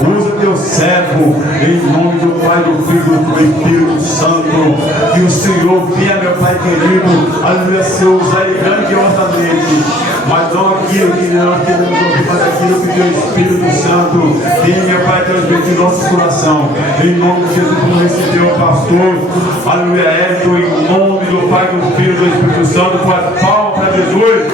Usa teu servo, em nome do Pai, do Filho e do Espírito Santo. Que o Senhor venha, meu Pai querido, aleluia, se usar grandiosamente. Mas não aquilo que nós queremos ouvir, mas aquilo que teu Espírito Santo tem, meu Pai, transmitir nosso coração. Em nome de Jesus, como recebeu o pastor, aleluia, Edson, em nome do Pai, do Filho e do Espírito Santo, com as palmas para Jesus.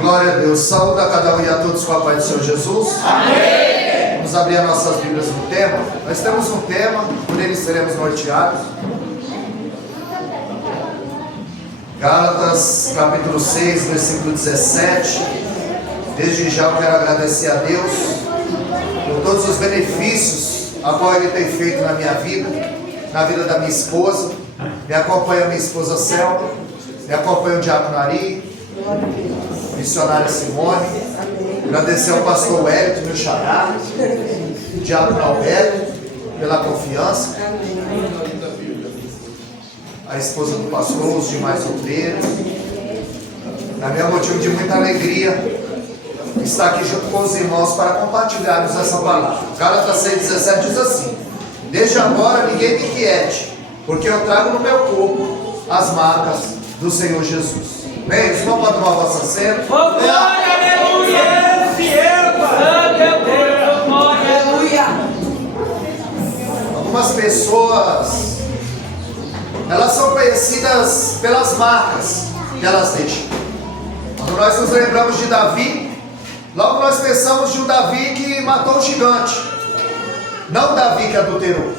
Glória a Deus. Saúde a cada um e a todos com a paz do Senhor Jesus. Amém. Vamos abrir as nossas Bíblias no tema. Nós temos um tema, por ele seremos norteados. Gálatas, capítulo 6, versículo 17. Desde já eu quero agradecer a Deus por todos os benefícios a qual Ele tem feito na minha vida, na vida da minha esposa. Me acompanha a minha esposa Selma, me acompanha o diácono Ari, missionária Simone. Agradecer ao pastor Wellington, meu xará, o diácono Alberto, pela confiança. A esposa do pastor, os demais obreiros. Na minha motivo de muita alegria estar aqui junto com os irmãos para compartilharmos essa palavra. Gálatas 6,17 diz assim: desde agora ninguém me inquiete, porque eu trago no meu corpo as marcas do Senhor Jesus. Bem, os irmãos podem tomar a vossa cena. Glória, aleluia, fiel, aleluia. Algumas pessoas, elas são conhecidas pelas marcas que elas deixam. Quando nós nos lembramos de Davi, logo nós pensamos de um Davi que matou um gigante, não Davi que adulterou.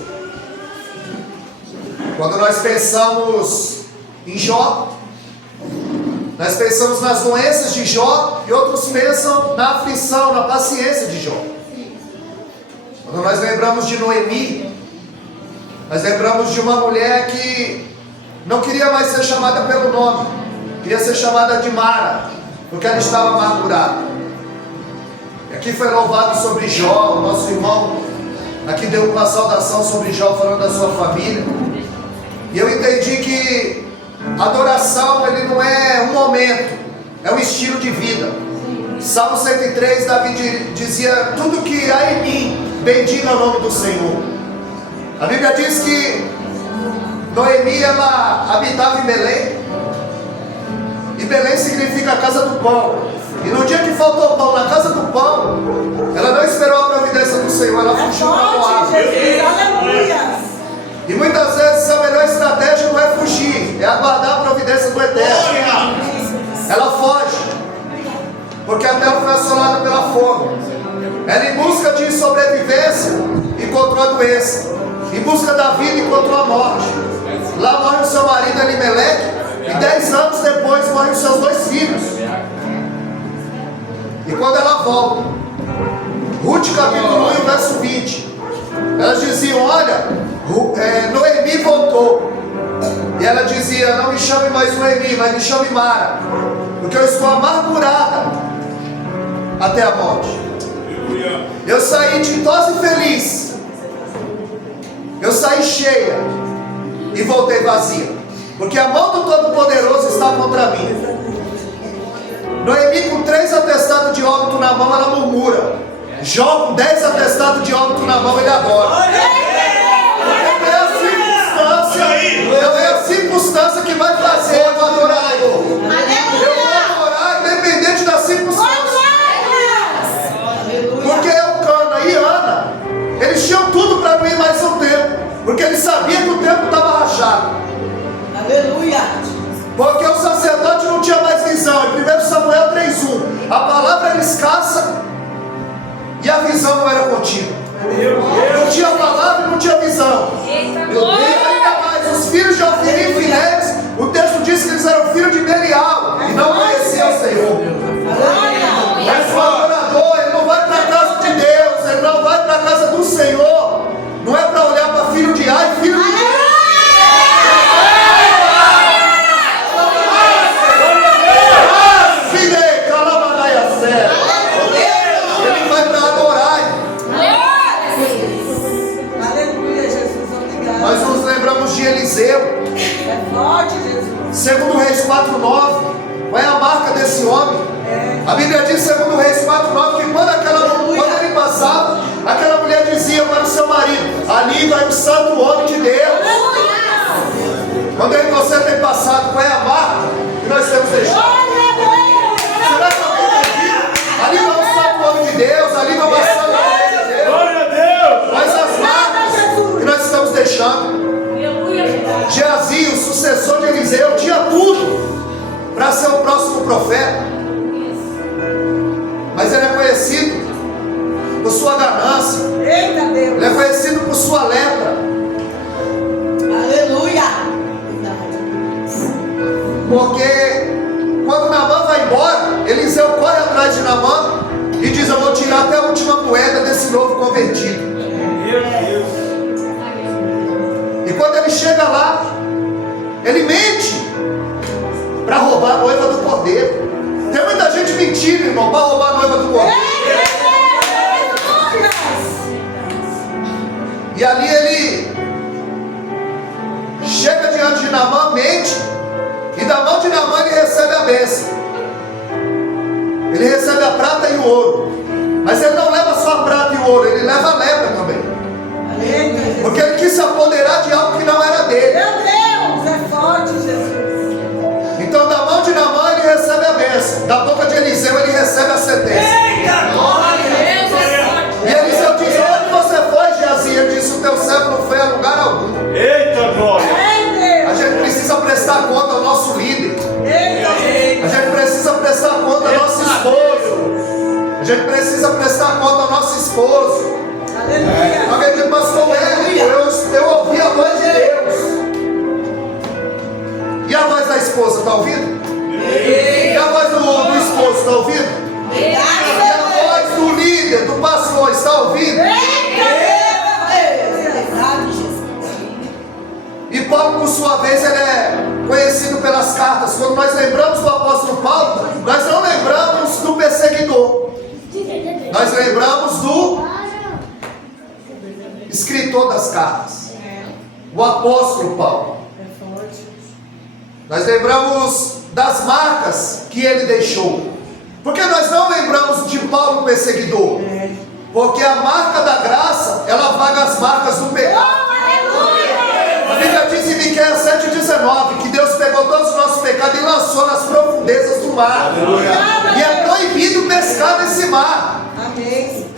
Quando nós pensamos em Jó, nós pensamos nas doenças de Jó, e outros pensam na aflição, na paciência de Jó. Quando nós lembramos de Noemi, nós lembramos de uma mulher que não queria mais ser chamada pelo nome, queria ser chamada de Mara, porque ela estava amargurada. E aqui foi louvado sobre Jó, o nosso irmão aqui deu uma saudação sobre Jó, falando da sua família. E eu entendi que adoração, ele não é um momento, é um estilo de vida. Salmo 103, Davi dizia: tudo que há em mim, bendiga o nome do Senhor. A Bíblia diz que Noemi, ela habitava em Belém, e Belém significa a casa do pão. E no dia que faltou pão na casa do pão, ela não esperou a providência do Senhor, ela fugiu para Moab. Aleluia. E muitas vezes a melhor estratégia não é fugir, é aguardar a providência do Eterno. Ela foge, porque a terra foi assolada pela fome. Ela, em busca de sobrevivência, encontrou a doença. Em busca da vida, encontrou a morte. Lá morre o seu marido Elimeleque, e 10 anos depois morrem os seus 2 filhos. E quando ela volta, Ruth capítulo 1, verso 20, elas diziam: olha, Noemi voltou. E ela dizia: não me chame mais Noemi, mas me chame Mara, porque eu estou amargurada até a morte. Eu saí ditosa e feliz, eu saí cheia e voltei vazia, porque a mão do Todo-Poderoso está contra mim. Noemi, com 3 atestados de óbito na mão, ela murmura. Jó, com 10 atestados de óbito na mão, ele adora. Não é a circunstância que vai fazer o adorador. Eu vou adorar independente da circunstância. Porque Eucana e Ana, eles tinham tudo para não ir mais um tempo, porque eles sabiam que o tempo estava rachado. Aleluia. Porque o sacerdote não tinha mais visão. Em 1 Samuel 3:1, a palavra era escassa e a visão não era contínua. Não tinha palavra e não tinha visão. E ainda mais, os filhos de Ofni e Finéias, o texto diz que eles eram filhos de Belial e não conheciam o Senhor. Mas o adorador, ele não vai para a casa de Deus, ele não vai para a casa do Senhor. Não é para olhar para filho de Ai e filho de Deus. Ele vai para adorar. Aleluia, Jesus, obrigado. Nós nos lembramos de Eliseu. É forte, Jesus. Segundo Reis 4:9, Qual é a marca desse homem? A Bíblia diz, segundo Reis 4:9, que quando ele passava, aquela mulher dizia para o seu marido: ali vai o santo homem de Deus. Quando eu e você tem passado, qual é a marca que nós temos deixado? Será que alguém tem dito? Ali vai o santo homem de Deus, ali vai o santo homem de Deus. Glória a Deus! Mas as marcas que nós estamos deixando. Geazi, o sucessor de Eliseu, tinha tudo para ser o próximo profeta, mas ele é conhecido por sua ganância. Eita Deus. Ele é conhecido por sua lepra. Aleluia. Porque quando Naamã vai embora, Eliseu corre atrás de Naamã e diz: eu vou tirar até a última moeda desse novo convertido. Meu Deus! E quando ele chega lá, ele mente para roubar a noiva do cordeiro. Tem muita gente mentindo, irmão, para roubar a noiva do cordeiro. E ali ele chega diante de Naamã, mente, e da mão de Naamã ele recebe a bênção. Ele recebe a prata e o ouro. Mas ele não leva só a prata e o ouro, ele leva a lepra também. Porque ele quis se apoderar de algo que não era dele. Meu Deus, é forte, Jesus. Então da mão de Naamã ele recebe a bênção. Da boca de Eliseu ele recebe a sentença. Eita, glória. E Eliseu diz: onde você foi, Geazi? Ele disse: o teu servo não foi a lugar algum. Eita glória! A gente precisa prestar conta ao nosso líder. Eita. A gente precisa prestar conta ao nosso esposo. A gente precisa prestar conta ao nosso esposo. Aleluia. Alguém diz: pastor, eu ouvi a voz de Deus. E a voz da esposa, está ouvindo? E a voz do esposo, está ouvindo? E a voz do líder, do pastor, está ouvindo? E Paulo, por sua vez, ele é conhecido pelas cartas. Quando nós lembramos do apóstolo Paulo, nós não lembramos do perseguidor. Nós lembramos do escritor das cartas, o apóstolo Paulo. Nós lembramos das marcas que ele deixou. Porque nós não lembramos de Paulo perseguidor? Porque a marca da graça, ela apaga as marcas do pecado. A Bíblia diz em Miqueias 7,19 que Deus pegou todos os nossos pecados e lançou nas profundezas do mar. E é proibido pescar nesse mar. Amém.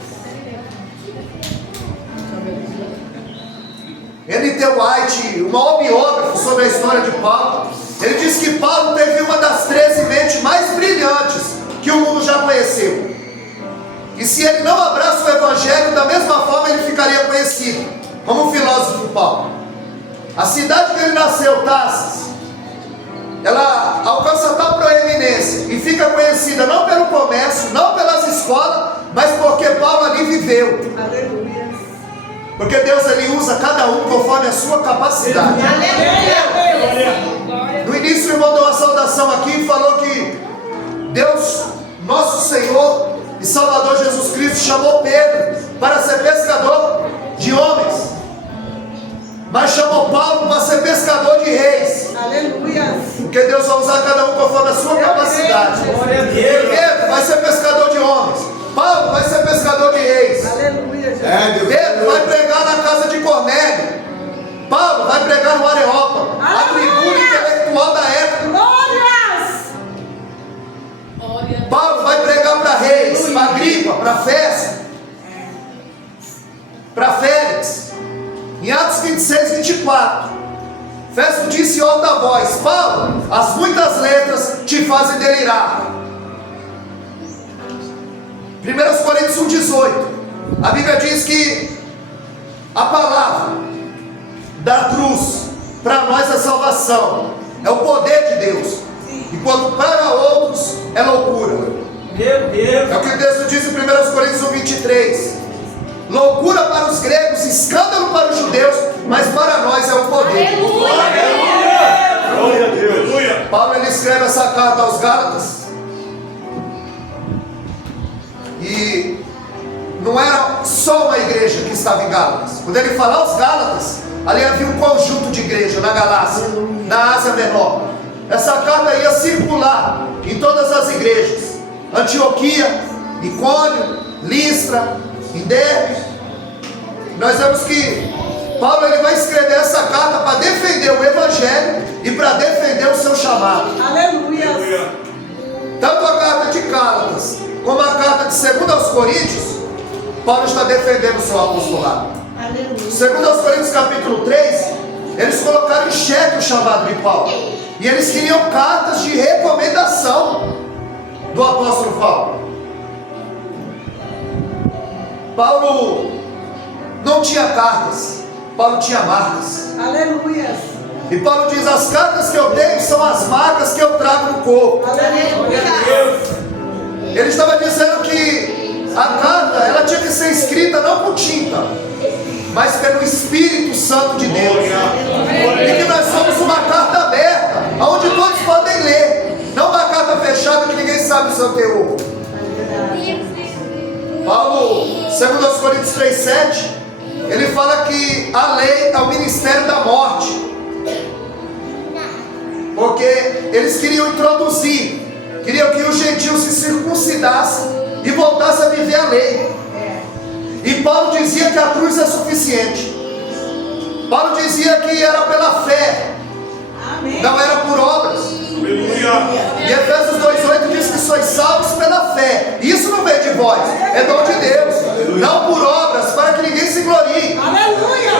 N.T. White, o maior biógrafo sobre a história de Paulo, ele diz que Paulo teve uma das 13 mentes mais brilhantes que o mundo já conheceu. E se ele não abraça o Evangelho, da mesma forma ele ficaria conhecido como o filósofo Paulo. A cidade que ele nasceu, Tarsis, ela alcança tal proeminência e fica conhecida não pelo comércio, não pelas escolas, mas porque Paulo ali viveu. Aleluia. Porque Deus ele usa cada um conforme a sua capacidade. No início o irmão deu uma saudação aqui e falou que Deus, nosso Senhor e Salvador Jesus Cristo, chamou Pedro para ser pescador de homens, mas chamou Paulo para ser pescador de reis. Aleluia. Porque Deus vai usar cada um conforme a sua capacidade. Pedro vai ser pescador de homens, Paulo vai ser pescador de reis. Aleluia. Pedro vai pregar na casa de Cornélio, Paulo vai pregar no Areópago, a tribuna intelectual da época. Glórias. Paulo vai pregar para reis, para Agripa, para Festo, para Félix. Em Atos 26, 24, Festo disse em alta voz: Paulo, as muitas letras te fazem delirar. 1 Coríntios 1, 18, a Bíblia diz que a palavra da cruz para nós é salvação, é o poder de Deus, enquanto para outros é loucura. Meu Deus. É o que o texto diz em 1 Coríntios 1, 23. Loucura para os gregos, escândalo para os judeus, mas para nós é o poder. Glória a Deus! Paulo ele escreve essa carta aos Gálatas, e não era só uma igreja que estava em Gálatas. Quando ele fala aos Gálatas, ali havia um conjunto de igreja na Galácia, na Ásia Menor. essa carta ia circular em todas as igrejas: Antioquia, Icônio, Listra, em Derbe. Nós vemos que Paulo ele vai escrever essa carta para defender o Evangelho e para defender o seu chamado. Aleluia. Tanto a carta de Gálatas como a carta de 2 aos Coríntios, Paulo está defendendo o seu apostolado. Aleluia. 2 aos Coríntios capítulo 3, eles colocaram em xeque o chamado de Paulo. E eles queriam cartas de recomendação do apóstolo Paulo. Paulo não tinha cartas, Paulo tinha marcas. Aleluia. E Paulo diz: as cartas que eu tenho são as marcas que eu trago no corpo. Ele estava dizendo que a carta ela tinha que ser escrita não com tinta, mas pelo Espírito Santo de Deus. E que nós somos uma carta aberta, onde todos podem ler, não uma carta fechada que ninguém sabe o seu teor. Paulo, 2 aos Coríntios 3:7, ele fala que a lei é o ministério da morte, porque eles queriam introduzir, queriam que os gentios se circuncidassem e voltassem a viver a lei. E Paulo dizia que a cruz é suficiente. Paulo dizia que era pela fé, não era por obras. E Efésios 2:8 diz que sois salvos pela fé. Isso não vem de vós, é dom de Deus, não por obras, para que ninguém se glorie. Aleluia.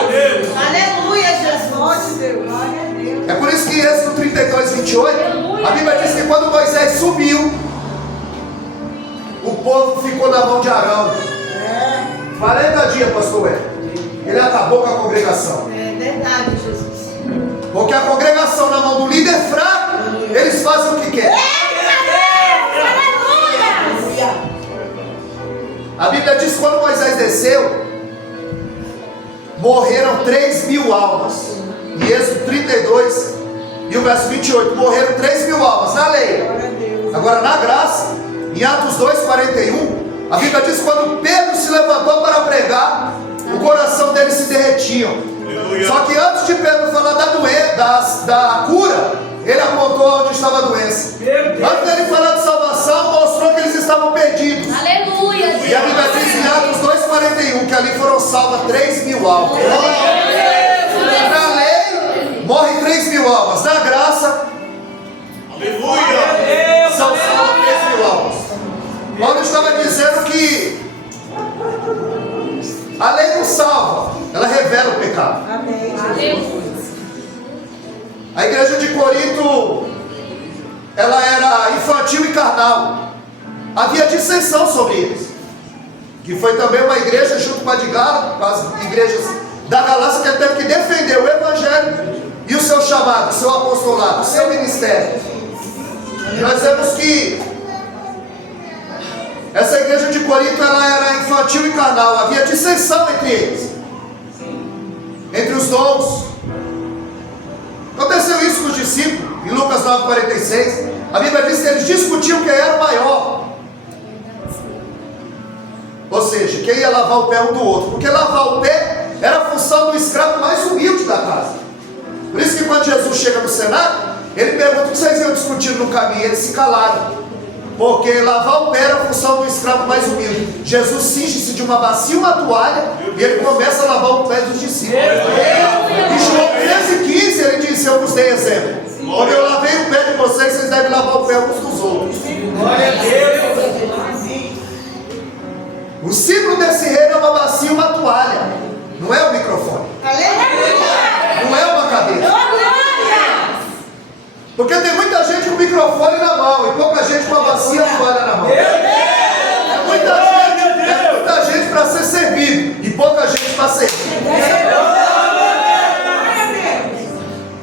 Aleluia, Jesus. Glória a Deus. Glória a Deus. É por isso que em Êxodo 32:28, a Bíblia diz que quando Moisés subiu, o povo ficou na mão de Arão. 40 dias, pastor Hélio. Ele acabou com a congregação. É verdade, Jesus. Porque a congregação na mão do líder fraco, eles fazem o que querem. Aleluia. A Bíblia diz que quando Moisés desceu, morreram 3.000 almas. Em Êxodo 32 e o verso 28, morreram 3.000 almas na lei. Glória a Deus. Agora na graça, em Atos 2:41, a Bíblia diz que quando Pedro se levantou para pregar, o coração dele se derretia. Só que antes de Pedro falar da cura, ele apontou onde estava a doença. Antes dele falar de salvação, mostrou que eles estavam perdidos. Aleluia, Deus. E a Bíblia diz em Atos 2:41 que ali foram salvas 3.000 almas. Na lei, morrem 3.000 almas. Na graça, são salvas 3.000 almas. Paulo estava dizendo que a lei não salva, ela revela o pecado. Amém. A igreja de Corinto, ela era infantil e carnal. Havia dissensão sobre eles, que foi também uma igreja junto com a de Gálatas, com as igrejas da Galácia, que teve que defender o Evangelho e o seu chamado, o seu apostolado, o seu ministério. E nós vemos que essa igreja de Corinto, ela era infantil e carnal. Havia dissensão entre eles, entre os dons. Aconteceu isso com os discípulos, em Lucas 9:46. A Bíblia diz que eles discutiam quem era o maior. Ou seja, quem ia lavar o pé um do outro. Porque lavar o pé era a função do escravo mais humilde da casa. Por isso que quando Jesus chega no cenáculo, ele pergunta: o que vocês iam discutindo no caminho? Eles se calaram. Porque lavar o pé era a função do escravo mais humilde. Jesus cinge-se de uma bacia e uma toalha, e ele começa a lavar o pé dos discípulos. Em João 13:15 ele disse: eu vos dei exemplo. Quando eu lavei o pé de vocês, vocês devem lavar o pé uns dos outros. Glória a Deus. O símbolo desse reino é uma bacia e uma toalha. Não é o microfone, Aleluia. não é uma cadeira. Glória. Porque tem muita gente com o microfone na mão e pouca gente com a bacia e a toalha na mão. É muita gente para ser servido e pouca gente para servir.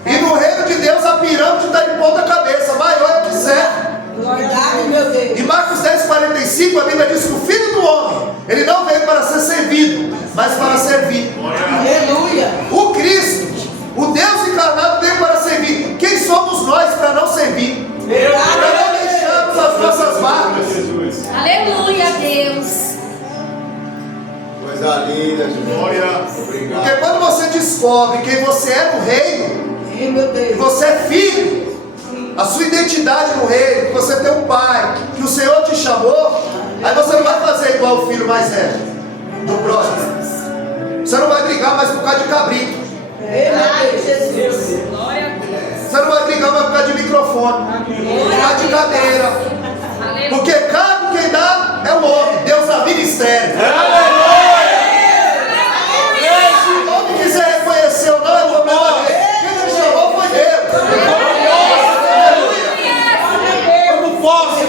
E no reino de Deus a pirâmide está de ponta cabeça, maior que serve. Verdade, meu Deus. Em Marcos 10:45 a Bíblia diz que o Filho do Homem, ele não veio para ser servido, mas para servir. Aleluia. O Cristo, o Deus encarnado, veio para servir. Quem somos nós para não servir? Para não deixarmos as nossas marcas. Aleluia, Deus. Coisa linda, glória. Obrigado. Porque quando você descobre quem você é no reino, Sim, meu e Deus. você é filho, a sua identidade no reino, que você tem um pai, que o Senhor te chamou, aí você não vai fazer igual o filho mais velho do próximo. Você não vai brigar mais por causa de cabrito. Você não vai brigar mais por causa de microfone, por causa de cadeira. Porque cargo quem dá é o homem. Deus dá ministério. Se o homem quiser reconhecer ou não, é o problema dele. Quem te chamou foi Deus. Como posso?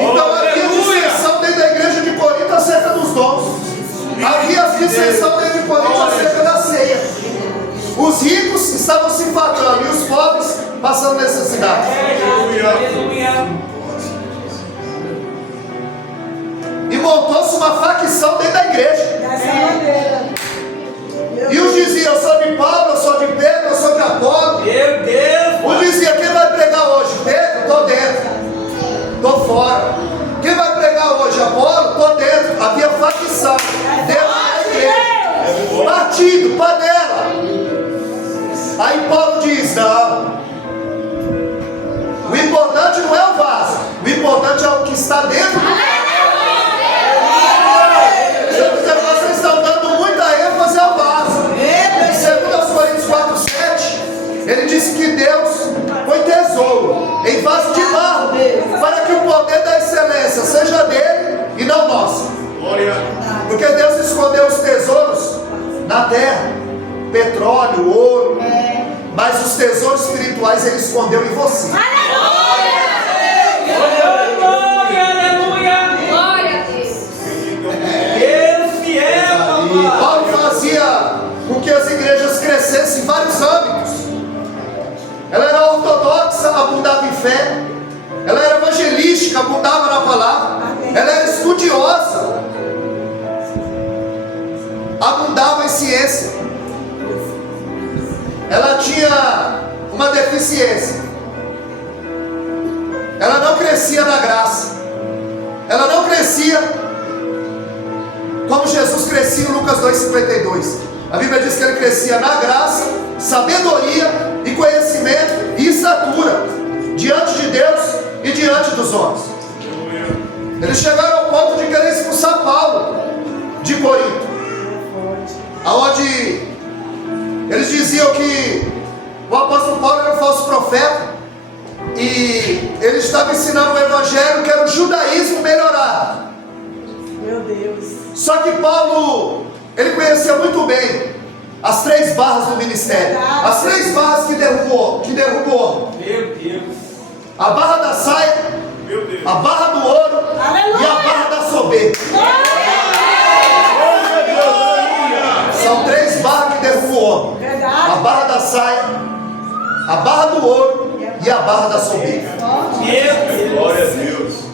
Então havia dissensão dentro da igreja de Corinto acerca dos dons. Havia dissensão dentro de Corinto acerca da ceia. Os ricos estavam se fartando e os pobres passando necessidade. E montou-se uma facção dentro da igreja. E uns diziam: eu sou de Paulo, eu sou de Pedro, eu sou de Apolo. Meu Deus! Um dizia: quem vai pregar hoje? Pedro? Estou dentro. Estou fora. Quem vai pregar hoje? Apolo? Estou dentro. Havia facção dentro da igreja. Partido, panela. Aí Paulo diz: não. O importante não é o vaso. O importante é o que está dentro do vaso. Vocês estão dando muita ênfase ao vaso. Em 2 Coríntios 4:7, ele disse que Deus põe tesouro em vaso de barro, para que o poder da excelência seja dele e não nosso. Porque Deus escondeu os tesouros na terra, petróleo, ouro, mas os tesouros espirituais ele escondeu em você. Paulo fazia com que as igrejas crescessem em vários âmbitos. Ela era ortodoxa, abundava em fé. Ela era evangelística, abundava na palavra. Ela era estudiosa, abundava em ciência. Ela tinha uma deficiência. Ela não crescia na graça. Ela não crescia como Jesus crescia em Lucas 2,52. A Bíblia diz que ele crescia na graça, sabedoria e conhecimento e estatura diante de Deus e diante dos homens. Eles chegaram ao ponto de querer expulsar Paulo de Corinto, aonde eles diziam que o apóstolo Paulo era um falso profeta e ele estava ensinando o evangelho que era o judaísmo melhorado. Meu Deus. Só que Paulo, ele conhecia muito bem as 3 barras do ministério. As 3 barras que derrubou. Meu Deus! A barra da saia, a barra do ouro e a barra da soberba. São 3 barras que derrubam o homem. A barra da saia, a barra do ouro e a barra da soberba. Glória a Deus!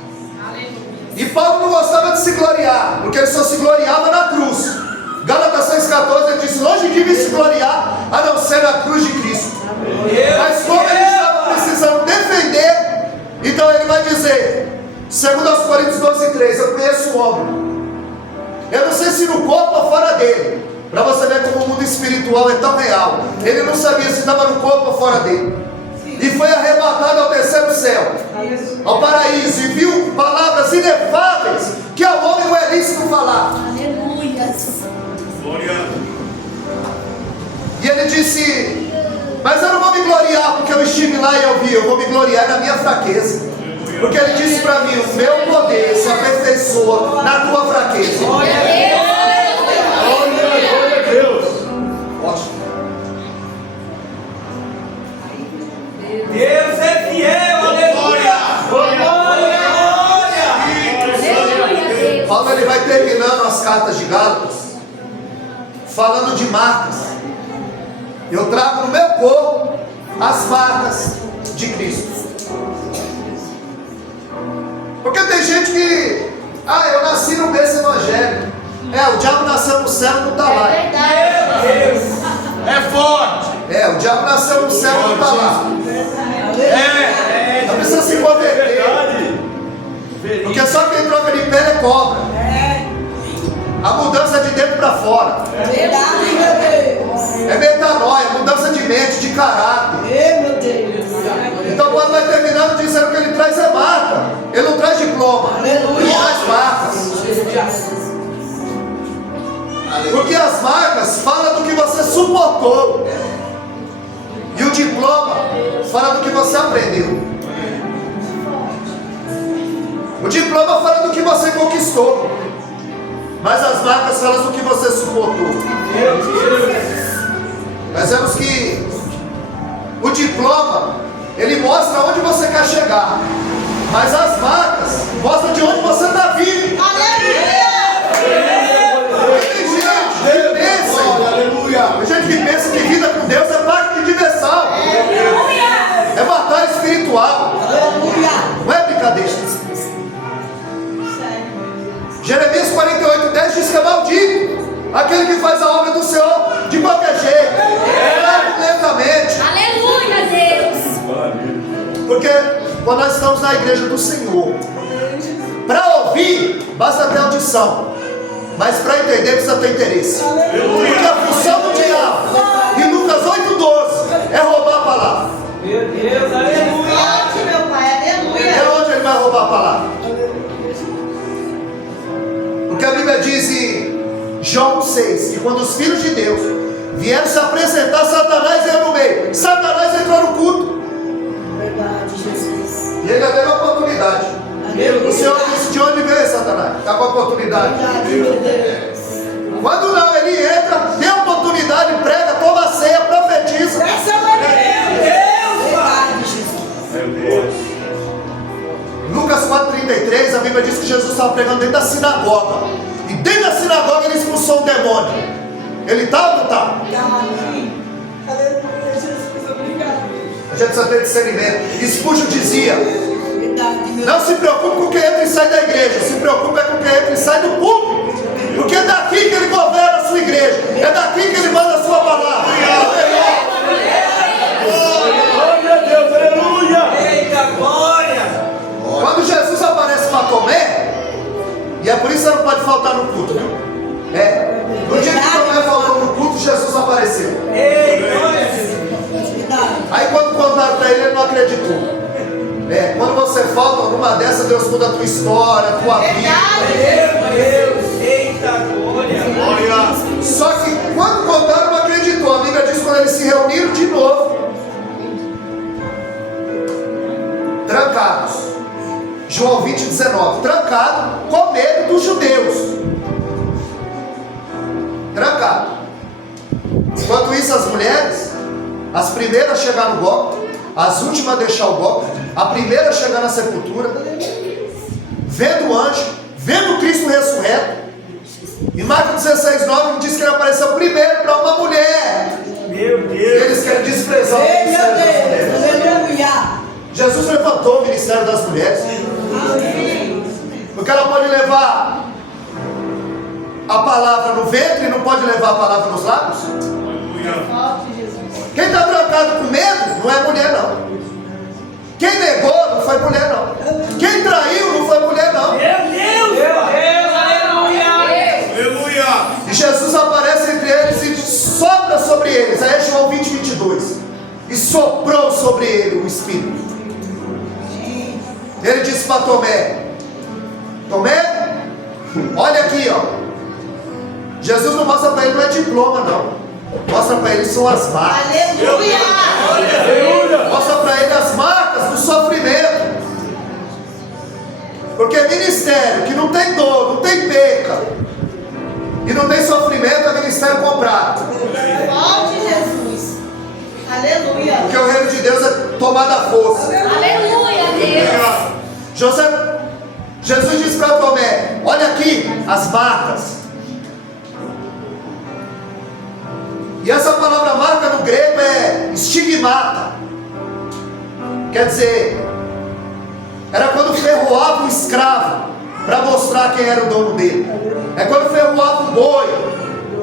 E Paulo não gostava de se gloriar, porque ele só se gloriava na cruz. Gálatas 6,14 ele disse: longe de mim se gloriar, a não ser na cruz de Cristo. Mas como ele estava precisando defender, então ele vai dizer, 2 Coríntios 12,3, eu conheço o homem. Eu não sei se no corpo ou fora dele, para você ver como o mundo espiritual é tão real. Ele não sabia se estava no corpo ou fora dele. E foi arrebatado ao 3º céu, ao paraíso, e viu palavras inefáveis que ao homem não é lícito falar. Aleluia. E ele disse: mas eu não vou me gloriar porque eu estive lá e eu vi, eu vou me gloriar na minha fraqueza. Porque ele disse para mim: o meu poder se aperfeiçoa na tua fraqueza. Glória a Deus! Ótimo. Deus é fiel, aleluia! Glória! Paulo ele vai terminando as cartas de Gálatas falando de marcas. Eu trago no meu corpo as marcas de Cristo. Porque tem gente que, eu nasci no berço evangélico. O diabo nasceu no céu e não está lá. É forte! O diabo nasceu no céu e não está lá. Não precisa se converter. Porque só quem troca de pele é cobra. A mudança é de dentro para fora. É metanoia, mudança de mente, de caráter. Então Paulo vai terminando dizendo que ele traz a marca. Ele não traz diploma. Ele traz marcas. Porque as marcas falam do que você suportou. E o diploma fala do que você aprendeu. O diploma fala do que você conquistou. Mas as marcas falam do que você suportou. Nós vemos que o diploma, ele mostra onde você quer chegar. Mas as marcas mostram de onde você está vindo. Tem gente que pensa que vida com Deus é parque de diversão. É batalha espiritual. Não é brincadeira. Jeremias 48:10 diz que é maldito aquele que faz a obra do Senhor de qualquer jeito, lentamente. Aleluia, Deus. Porque quando nós estamos na igreja do Senhor, para ouvir basta ter audição, mas para entender precisa ter interesse. Porque a função do diabo em Lucas 8:12 é roubar a palavra. Meu Deus, aleluia. Forte, meu Pai, aleluia. É onde ele vai roubar a palavra. Porque a Bíblia diz em João 6 que quando os filhos de Deus vieram se apresentar, Satanás entrou no meio. Satanás entrou no culto. Verdade, Jesus. E ele já teve a oportunidade. O Senhor disse: de onde veio Satanás? Está com a oportunidade. Verdade, meu Deus. Quando não, ele entra, tem a oportunidade, prega, toma a ceia, profetiza. Essa é verdade, Jesus. Lucas 4:33, a Bíblia diz que Jesus estava pregando dentro da sinagoga. E dentro da sinagoga ele expulsou um demônio. Ele está ou não está? Aleluia, Jesus, obrigado. A gente precisa ter discernimento. Espúrgio dizia: Verdade, meu não se preocupe com quem entra e sai da igreja, se preocupe com quem entra e sai do público. Porque é daqui que ele governa a sua igreja, é daqui que ele manda a sua palavra. Glória a Deus, aleluia! Eita, glória! Quando Jesus aparece para Tomé, e é por isso que você não pode faltar no culto, viu? No dia que Tomé faltou no culto, Jesus apareceu. Ei, glória, Jesus. Verdade. Aí quando contaram para ele, ele não acreditou. Quando você falta alguma dessas, Deus muda a tua história, a tua vida. Meu Deus, eita, glória. Só que quando contaram, não acreditou. A Bíblia diz que quando eles se reuniram de novo, trancados. João 20:19, trancado com medo dos judeus. Trancado. Enquanto isso, as mulheres, as primeiras a chegar no golpe, as últimas a deixar o golpe, a primeira a chegar na sepultura, vendo o anjo, vendo o Cristo ressurreto. E Marcos 16:9 diz que ele apareceu primeiro para uma mulher. Meu E eles querem desprezar o Ei, ministério meu das mulheres. Deus, aleluia. Jesus levantou o ministério das mulheres. Porque ela pode levar a palavra no ventre e não pode levar a palavra nos lábios. Forte, Jesus. Quem está trancado com medo não é mulher, não. Quem negou não foi mulher, não. Quem traiu não foi mulher, não. Meu Deus, aleluia. Aleluia. E Jesus aparece entre eles e sopra sobre eles. Aí é João 20:22. E soprou sobre ele o Espírito. Ele disse para Tomé: Tomé, olha aqui, ó. Jesus não mostra para ele, não é diploma, não. Mostra para ele são as marcas. Aleluia. Mostra para ele as marcas do sofrimento. Porque ministério que não tem dor, não tem perca e não tem sofrimento, é ministério comprado. Forte, Jesus. Aleluia. Porque o reino de Deus é tomado à força. Aleluia, Deus. Jesus disse para Tomé: olha aqui as marcas. E essa palavra marca no grego é estigmata. Quer dizer, era quando ferroava um escravo para mostrar quem era o dono dele. É quando ferroava um boi.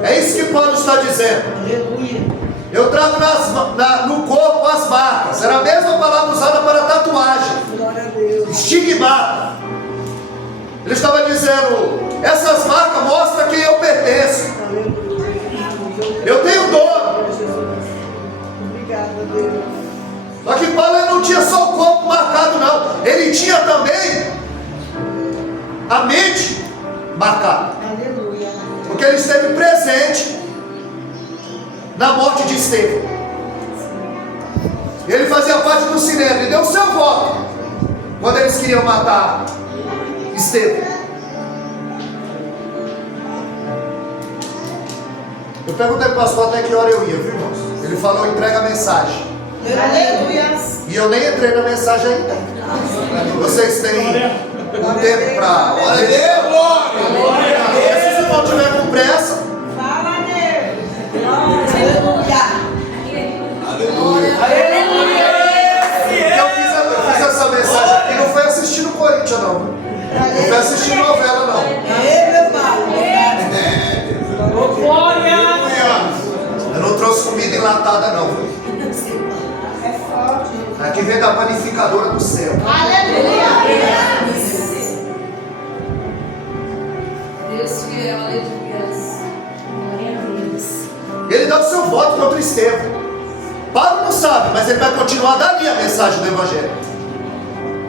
É isso que Paulo está dizendo. Aleluia. Eu trago no corpo as marcas. Era a mesma palavra usada para tatuagem. Glória a Deus. Estigmata. Ele estava dizendo: essas marcas mostram a quem eu pertenço. Eu tenho dono. Obrigada, Deus. Só que Paulo ele não tinha só o corpo marcado, não. Ele tinha também a mente marcada. Aleluia. Porque ele esteve presente na morte de Estevão. Ele fazia parte do Sinédrio, ele deu o seu voto quando eles queriam matar Estevão. Eu perguntei para o pastor até que hora eu ia, viu, irmãos? Ele falou, entrega a mensagem. Aleluia. E eu nem entrei na mensagem ainda. Vocês têm um tempo para... Glória a Deus! Glória a Deus! Se vocês não tiver com pressa, Fala, Deus. Aleluia. Aleluia! eu fiz essa mensagem aqui, não foi assistindo Corinthians, não. Não foi assistindo novela, não. Ei, meu pai. Eu não trouxe comida enlatada, não. É forte. Aqui vem da panificadora do céu. Aleluia. Deus fiel, aleluia. Glória a Deus. Ele dá o seu voto contra Estevão. Paulo não sabe, mas ele vai continuar dali a mensagem do Evangelho.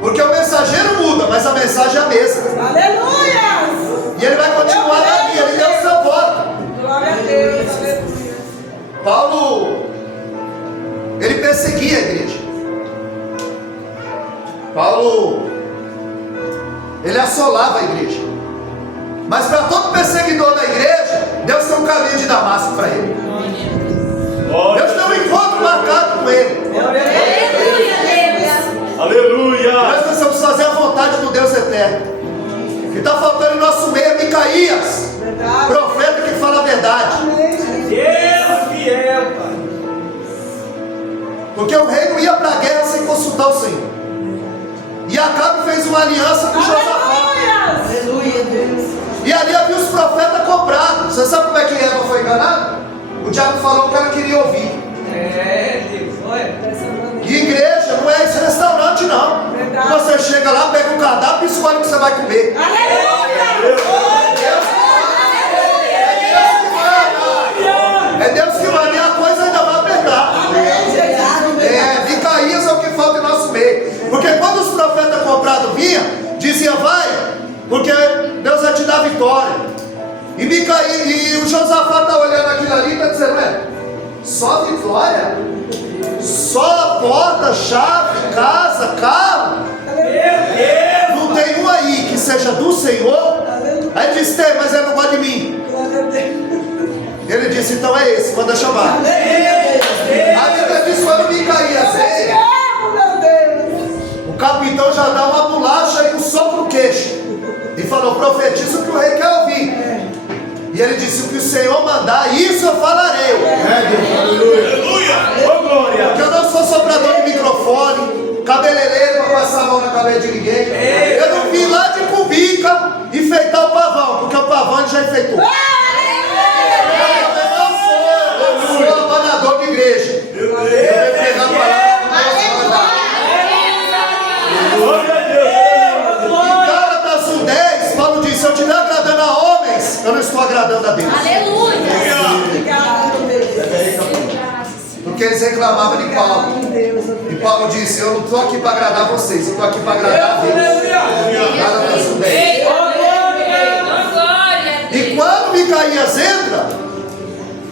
Porque o mensageiro muda, mas a mensagem é a mesma. Aleluia. E ele vai continuar dali, ele deu o seu voto. Glória a Deus. Aleluia. Paulo, ele perseguia a igreja. Paulo, ele assolava a igreja. Mas para todo perseguidor da igreja, Deus tem um caminho de Damasco para ele. Deus tem um encontro marcado com ele. Aleluia! Nós precisamos fazer a vontade do Deus eterno. O que está faltando em nosso meio é Micaías, Verdade. profeta que fala a verdade. Deus fiel, Pai. Porque o rei não ia para a guerra sem consultar o Senhor. E Acabe fez uma aliança com Josafá. Aleluia, Deus. E ali havia os profetas comprados. Você sabe como é que Eva foi enganada? O diabo falou que ela queria ouvir. É, Deus, olha. E igreja não é esse restaurante, não. Verdade. Você chega lá, pega um cardápio e escolhe o que você vai comer. Aleluia. É Deus que manda e a coisa ainda vai apertar. Micaías é o que falta em nosso meio. Porque quando os profetas comprados vinham, dizia vai, porque Deus vai te dar vitória. E o Josafá está olhando aquilo ali e está dizendo, só vitória? Só porta, chave, casa, carro? Não tem um aí que seja do Senhor? Aí ele disse, tem, mas ele não gosta de mim. Ele disse, então é esse, manda chamar. A Bíblia diz quando Micaías veio, o capitão já dá uma bolacha e um soco no queixo. E falou, profetiza o que o rei quer ouvir. E ele disse, o que o Senhor mandar, isso eu falarei. Aleluia! Ô glória! Porque eu não sou soprador de microfone, cabeleireiro para passar a mão na cabeça de ninguém. Eu não vim lá de Cumbica enfeitar o pavão, porque o pavão ele já enfeitou. Eu sou abanador de igreja. Eu venho pegar a palavra. Glória a Deus! Em Gálatas 1:10, Paulo disse, se eu estiver agradando a homens, eu não estou agradando a Deus. Aleluia. Porque eles reclamavam de Paulo. E Paulo disse, eu não estou aqui para agradar vocês, eu estou aqui para agradar a Deus. Gálatas 1:10. E quando Micaías entra,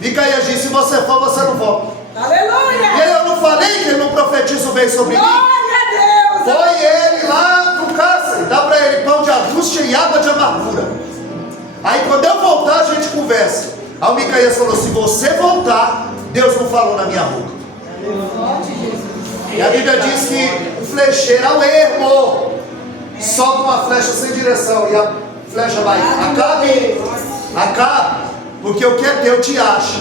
Micaías disse, se você for, você não volta. E aí eu não falei que ele não profetiza o bem sobre mim? Foi ele lá no cárcere, dá para ele pão de angústia e água de amargura. Aí quando eu voltar a gente conversa. Aí o Micaías falou, se você voltar, Deus não falou na minha boca. E a Bíblia diz que o flecheiro ao ermo solta uma flecha sem direção e a flecha vai, Acabe, porque o que é teu te acha.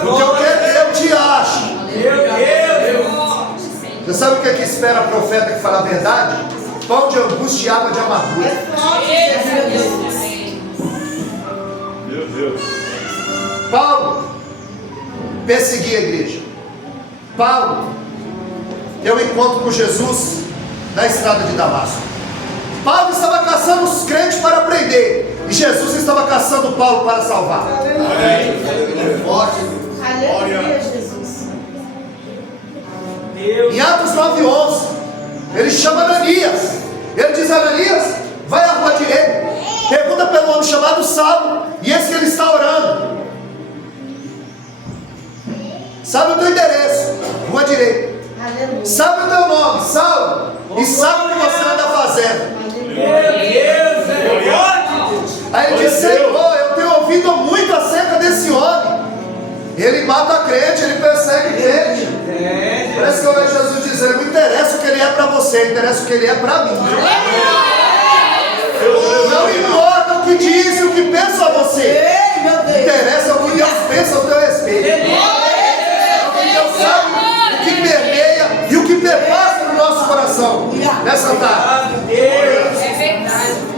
Porque o que é teu te acha. Você sabe o que é que espera profeta que fala a verdade? Pão de angústia e água de amargura. Meu Deus! Paulo perseguia a igreja. Paulo tem um encontro com Jesus na estrada de Damasco. Paulo estava caçando os crentes para prender, e Jesus estava caçando Paulo para salvar. Aleluia, Jesus. Deus. Em Atos 9:11, ele chama Ananias. Ele diz: Ananias, vai à rua direita, pergunta pelo homem chamado Saulo, e esse que ele está orando. Sabe o teu endereço? Rua direita. Aleluia. Sabe o teu nome, Saulo, e sabe o que você anda fazendo. Meu Deus, é forte. Aí ele diz: Senhor, eu tenho ouvido muito acerca desse homem. Ele mata crente, ele persegue crente. Parece que eu vejo Jesus dizendo: não interessa o que ele é para você, interessa o que ele é para mim. Não importa o que diz e o que pensa a você, interessa o que Deus pensa ao teu respeito. É o que Deus sabe, o que permeia e o que perpassa no nosso coração nessa tarde. É verdade.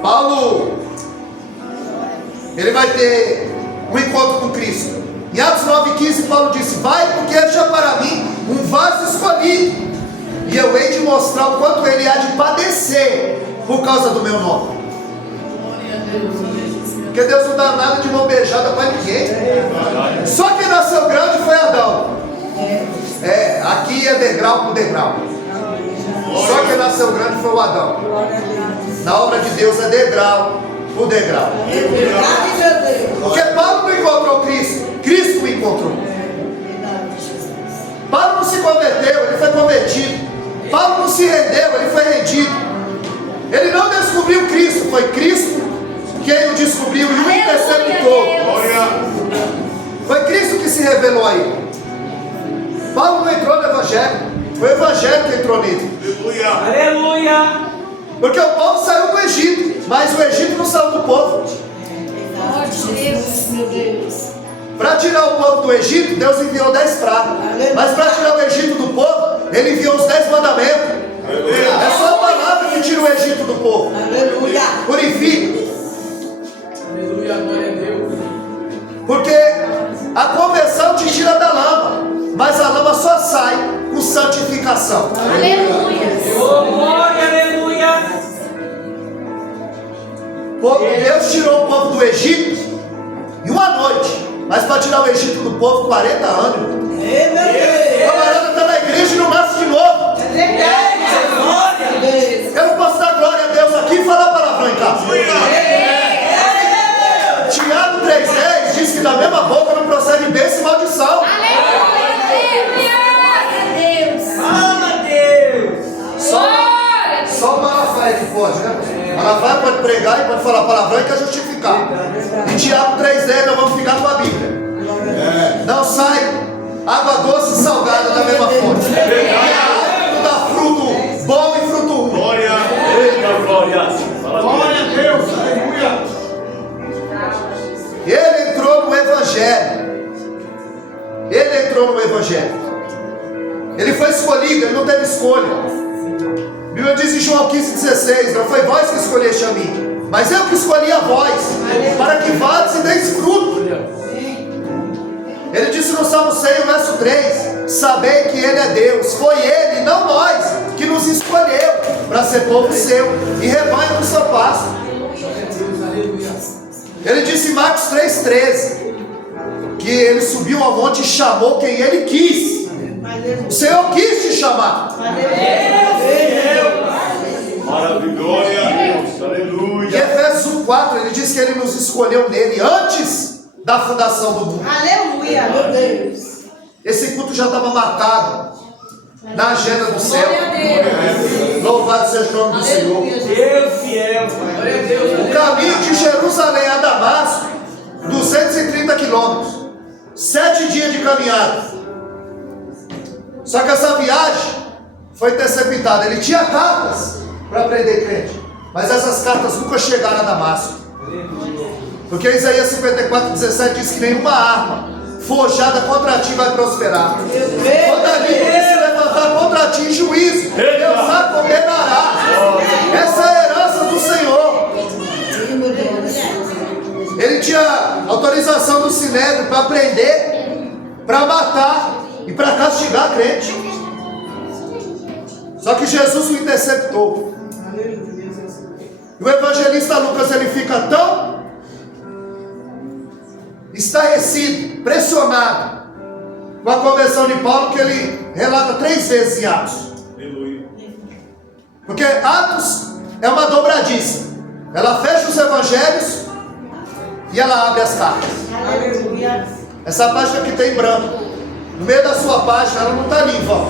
Paulo, ele vai ter um encontro com Cristo. Em Atos 9:15, Paulo disse: vai, porque este é para mim um vaso escolhido, e eu hei de mostrar o quanto ele há de padecer por causa do meu nome. Porque Deus não dá nada de mão beijada para ninguém. Só quem nasceu grande foi Adão. Aqui é degrau por degrau. Só quem nasceu grande foi o Adão. Na obra de Deus é degrau por degrau. Porque Paulo não encontrou Cristo, Cristo o encontrou. Paulo não se converteu, ele foi convertido. Paulo não se rendeu, ele foi rendido. Ele não descobriu Cristo, foi Cristo quem o descobriu e o interceptou. Foi Cristo que se revelou a ele. Paulo não entrou no Evangelho, foi o Evangelho que entrou nele. Aleluia. Porque o povo saiu do Egito, mas o Egito não saiu do povo. Meu Deus. Para tirar o povo do Egito, Deus enviou 10 pragas. Mas para tirar o Egito do povo, Ele enviou os 10 mandamentos. É só a palavra que tira o Egito do povo. Purifica. Aleluia, glória a Deus. Porque a conversão te tira da lama, mas a lama só sai com santificação. Aleluia. Oh, glória, aleluia. Deus tirou o povo do Egito em uma noite, mas para tirar o Egito do povo, 40 anos. O camarada está na igreja e não nasce de novo. Eu não posso dar glória a Deus aqui e falar palavrão em casa. Tiago 3,10 diz que da mesma boca não procede bênção e maldição. Fala, Deus. Só o Malafaia que pode, né? Malafaia pode pregar e pode falar palavrão e quer justificar. Em Tiago 3,10 nós vamos ficar com a Bíblia. Não sai água doce e salgada da mesma fonte. E a árvore não dá fruto bom e fruto ruim. Glória a Deus, aleluia. Ele entrou no Evangelho. Ele entrou no Evangelho. Ele foi escolhido, ele não teve escolha. A Bíblia diz em João 15,16: não foi vós que escolheste a mim, mas eu que escolhi a vós, para que vades e deis fruto. Ele disse no Salmo 100, verso 3: sabei que Ele é Deus, foi Ele, não nós, que nos escolheu para ser povo seu e rebanho do seu pasto. Ele disse em Marcos 3,13 que Ele subiu ao monte e chamou quem Ele quis. O Senhor quis te chamar. Maravilhoso, Deus, aleluia. Em Efésios 1,4 ele diz que Ele nos escolheu nele antes da fundação do mundo. Aleluia. Meu Deus. Esse culto já estava marcado na agenda do céu. Louvado seja o nome do Senhor. Deus fiel, Pai. Glória a Deus. O caminho de Jerusalém a Damasco, 230 quilômetros, 7 dias de caminhada. Só que essa viagem foi interceptada. Ele tinha cartas para prender crente, mas essas cartas nunca chegaram a Damasco. Porque Isaías 54,17 diz que nenhuma arma forjada contra ti vai prosperar. Toda língua que se levantar contra ti em juízo, Deus a condenará. Essa é a herança do Senhor. Ele tinha autorização do Sinédrio para prender, para matar e para castigar crente. Só que Jesus o interceptou. E o evangelista Lucas, ele fica tão estarrecido, pressionado, com a conversão de Paulo, que ele relata 3 vezes em Atos. Porque Atos é uma dobradiça. Ela fecha os evangelhos e ela abre as cartas. Aleluia. Essa página que tem em branco, no meio da sua página, ela não está limpa, ó.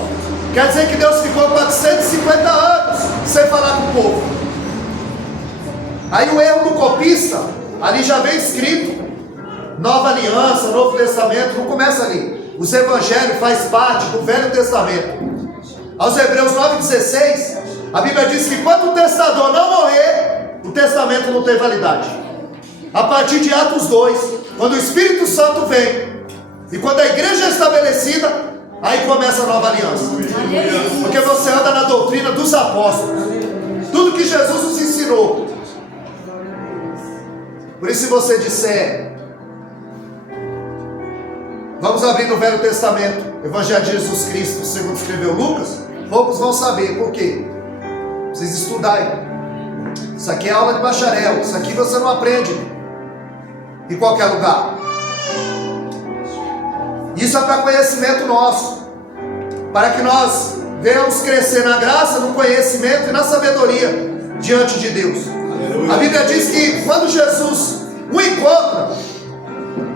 Quer dizer que Deus ficou 450 anos sem falar com o povo. Aí o erro do copista, ali já vem escrito Nova Aliança, Novo Testamento, não começa ali. Os evangelhos faz parte do Velho Testamento. Aos Hebreus 9,16, a Bíblia diz que quando o testador não morrer, o testamento não tem validade. A partir de Atos 2, quando o Espírito Santo vem, e quando a igreja é estabelecida, aí começa a nova aliança. Porque você anda na doutrina dos apóstolos. Tudo que Jesus nos ensinou. Por isso, se você disser, vamos abrir no Velho Testamento, Evangelho de Jesus Cristo, segundo escreveu Lucas, poucos vão saber por quê. Vocês estudarem. Isso aqui é aula de bacharel. Isso aqui você não aprende em qualquer lugar. Isso é para conhecimento nosso, para que nós venhamos crescer na graça, no conhecimento e na sabedoria diante de Deus. A Bíblia diz que quando Jesus o encontra,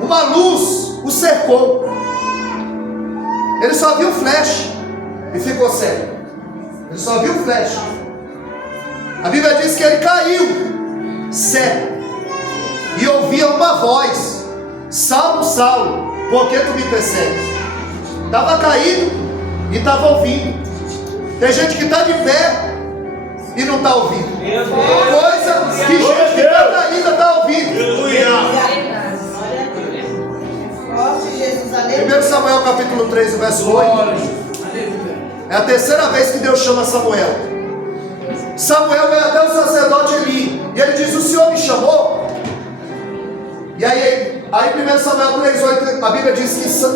uma luz o cercou. Ele só viu flash e ficou cego. Ele só viu flash. A Bíblia diz que ele caiu cego e ouvia uma voz: Saulo, Saulo, por que tu me persegues? Estava caído e estava ouvindo. Tem gente que está de pé e não está ouvindo. Coisa que gente que está caída está ouvindo. Forte Jesus, aleluia. 1 Samuel capítulo 3, verso 8. É a terceira vez que Deus chama Samuel. Samuel vai até o sacerdote Eli e ele diz: o Senhor me chamou? E aí 1 Samuel 3,8, a Bíblia diz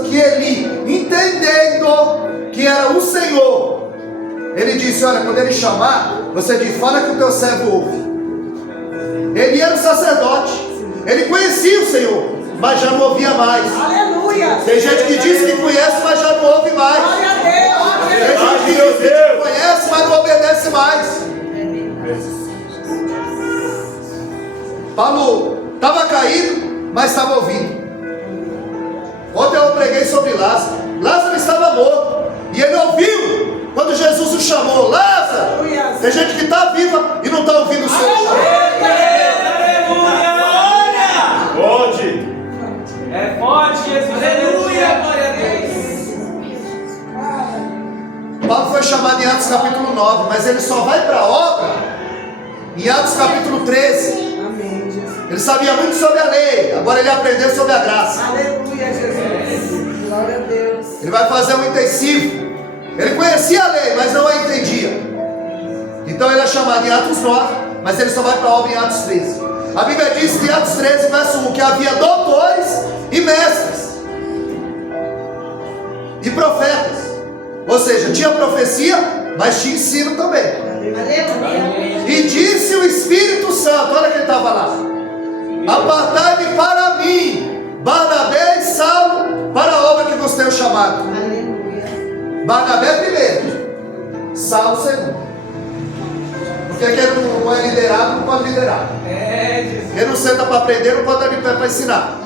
que Eli, entendendo que era o Senhor, ele disse: olha, quando ele chamar, você diz, fala que o teu servo ouve. Ele era o sacerdote, ele conhecia o Senhor, mas já não ouvia mais. Aleluia. Tem gente que diz que conhece, mas já não ouve mais. Glória a Deus. Tem gente que diz que conhece, mas não obedece mais. Paulo estava caído, mas estava ouvindo. Ontem eu preguei sobre Lázaro. Lázaro estava morto e ele ouviu quando Jesus o chamou: Lázaro. Tem gente que está viva e não está ouvindo o Senhor chamar. Pode. É forte, Jesus. Aleluia, glória a Deus. Paulo foi chamado em Atos capítulo 9, mas ele só vai para a obra em Atos capítulo 13. Ele sabia muito sobre a lei, agora ele aprendeu sobre a graça. Aleluia, Jesus. Glória a Deus. Ele vai fazer um intensivo. Ele conhecia a lei, mas não a entendia. Então ele é chamado em Atos 9, mas ele só vai para a obra em Atos 13. A Bíblia diz que em Atos 13, verso 1, que havia doutores e mestres e profetas. Ou seja, tinha profecia, mas tinha ensino também. Aleluia. E disse o Espírito Santo, olha que ele estava lá: apartai-me para mim, Barnabé e Saulo, para a obra que vos tenho chamado. Aleluia. Barnabé primeiro, Saulo segundo. Porque quem não é liderado não pode liderar. Quem não senta para aprender não pode estar de pé para ensinar.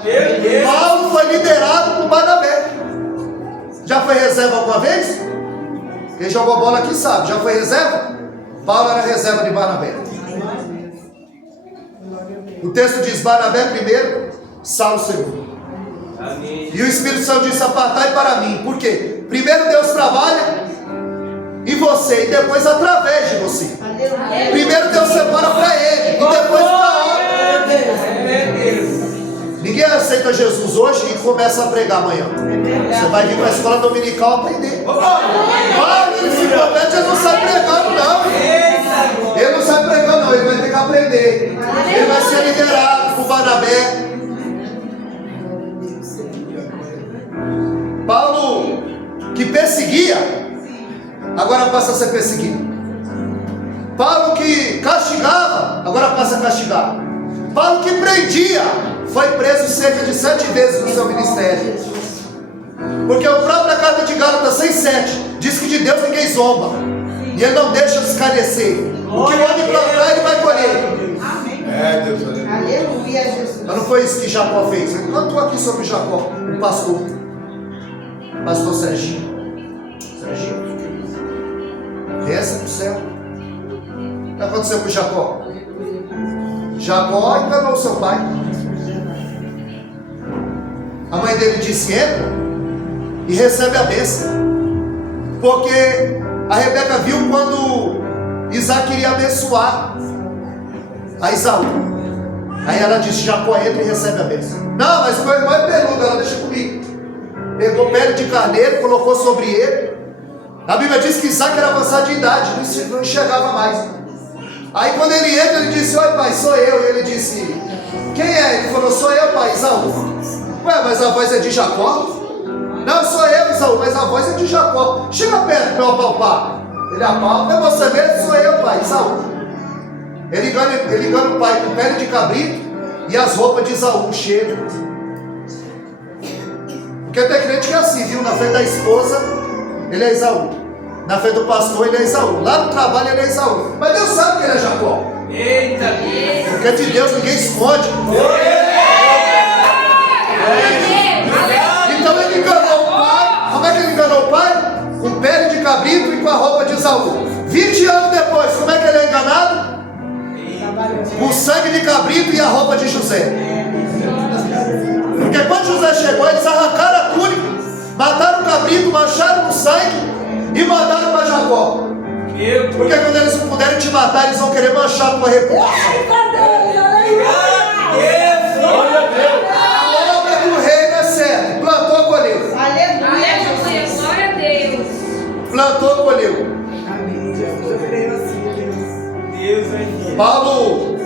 Paulo foi liderado por Barnabé. Já foi reserva alguma vez? Quem jogou bola aqui sabe, já foi reserva? Paulo era reserva de Barnabé. O texto diz: Barnabé primeiro, Saulo segundo. E o Espírito Santo disse: apartai para mim. Por quê? Primeiro Deus trabalha em você e depois através de você. Aleluia. Primeiro Deus separa para Ele e depois para a obra. Ninguém aceita Jesus hoje e começa a pregar amanhã. Você vai vir para a escola dominical aprender. Ele se promete, ele não sai pregando não. Ele não sai pregando não, ele vai ter que aprender. Ele vai ser liderado por Barnabé. Paulo, que perseguia, agora passa a ser perseguido. Paulo que castigava, agora passa a castigar. Paulo que prendia, foi preso cerca de 7 vezes no seu ministério. Porque a própria carta de Gálatas 6,7 diz que de Deus ninguém zomba. E Ele não deixa escarnecer. O que o homem plantar, ele vai colher. Amém. Deus, aleluia. Aleluia, Jesus. Mas não foi isso que Jacó fez. Eu cantou aqui sobre Jacó, o pastor. Pastor Serginho. Desce pro céu. O que aconteceu com Jacó? Jacó enganou seu pai. A mãe dele disse: entra e recebe a bênção. Porque a Rebeca viu quando Isaac queria abençoar a Esaú. Aí ela disse: Jacó, entra e recebe a bênção. Não, mas o meu irmão é peludo, ela deixa comigo. Pegou pele de carneiro, colocou sobre ele. A Bíblia diz que Isaac era avançado de idade, não enxergava mais. Aí quando ele entra, ele disse: oi pai, sou eu. E ele disse: quem é? Ele falou: sou eu, pai, Esaú. Ué, mas a voz é de Jacó? Não, sou eu, Esaú, mas a voz é de Jacó. Chega perto para eu apalpar. Ele apalpa: é você mesmo? Sou eu, pai, Esaú. Ele engana o pai com pele de cabrito e as roupas de Esaú chegam. Porque tem crente que é assim, viu? Na frente da esposa, ele é Esaú. Na frente do pastor, ele é Esaú. Lá no trabalho, ele é Esaú. Mas Deus sabe que ele é Jacó. Eita! Porque de Deus ninguém esconde. Então ele enganou o pai. Como é que ele enganou o pai? Com pele de cabrito e com a roupa de Esaú. 20 anos depois, como é que ele é enganado? Com sangue de cabrito e a roupa de José. Porque quando José chegou, eles arrancaram a túnica, mataram o cabrito, mancharam no sangue e mandaram para Jacó. Porque quando eles não puderem te matar, eles vão querer manchar a tua reputação. A obra do reino é certa. Plantou, colheu. Aleluia. Glória a Deus. Plantou, colheu. Paulo,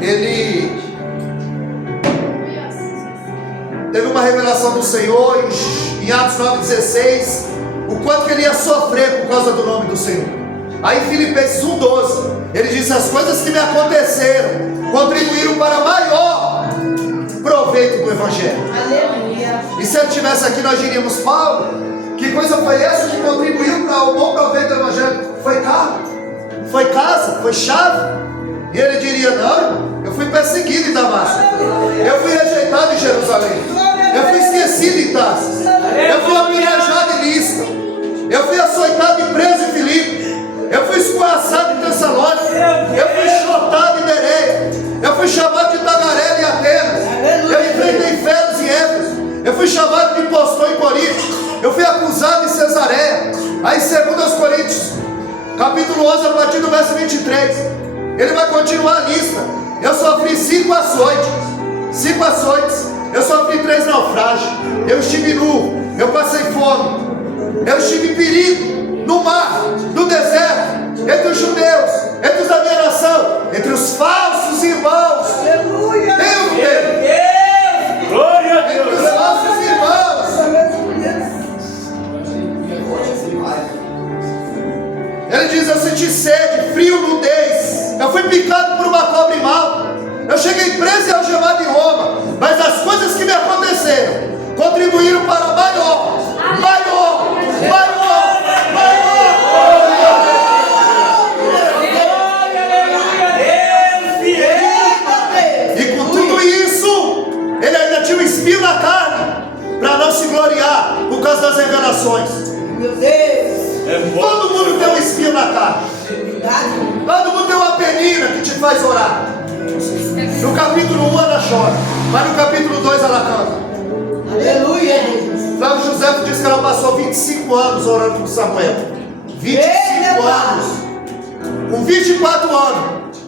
ele teve uma revelação do Senhor em Atos 9,16, o quanto que ele ia sofrer por causa do nome do Senhor. Aí em Filipenses 1,12, ele disse: as coisas que me aconteceram contribuíram para maior proveito do Evangelho. Aleluia. E se ele estivesse aqui, nós diríamos: Paulo, que coisa foi essa que contribuiu para o bom proveito do Evangelho? Foi carro, foi casa, foi chave. E ele diria: não, irmão, eu fui perseguido em Damasco, eu fui rejeitado em Jerusalém, eu fui esquecido em Tarsis, eu fui apedrejado em Listra, eu fui açoitado e preso em Filipe, eu fui escorraçado em Tessalônica, eu fui chotado em Bereia, eu fui chamado de tagarela em Atenas, eu enfrentei feros em Éfeso, eu fui chamado de impostor em Corinto, eu fui acusado em Cesareia. Aí 2 Coríntios capítulo 11, a partir do verso 23, ele vai continuar a lista. Eu sofri 5 açoites, eu sofri 3 naufrágios, eu estive nu, eu passei fome, eu estive em perigo, no mar, no deserto, entre os judeus, entre os da minha nação, entre os falsos irmãos. Aleluia. Deus! Glória a Entre Deus. os falsos irmãos. Ele diz: eu senti sede, frio, nudez, eu fui picado por uma cobra em mal, eu cheguei preso e algemado em Roma, mas as coisas que me aconteceram contribuíram para maior. E com tudo isso, ele ainda tinha um espinho na carne, para não se gloriar por causa das revelações. Meu Deus. Todo mundo tem um espinho na carne. Todo mundo tem uma penina que te faz orar. No capítulo 1 ela chora, mas no capítulo 2 ela canta. Aleluia. Flávio José diz que ela passou 25 anos orando com Samuel. 25 anos. Com 24 anos,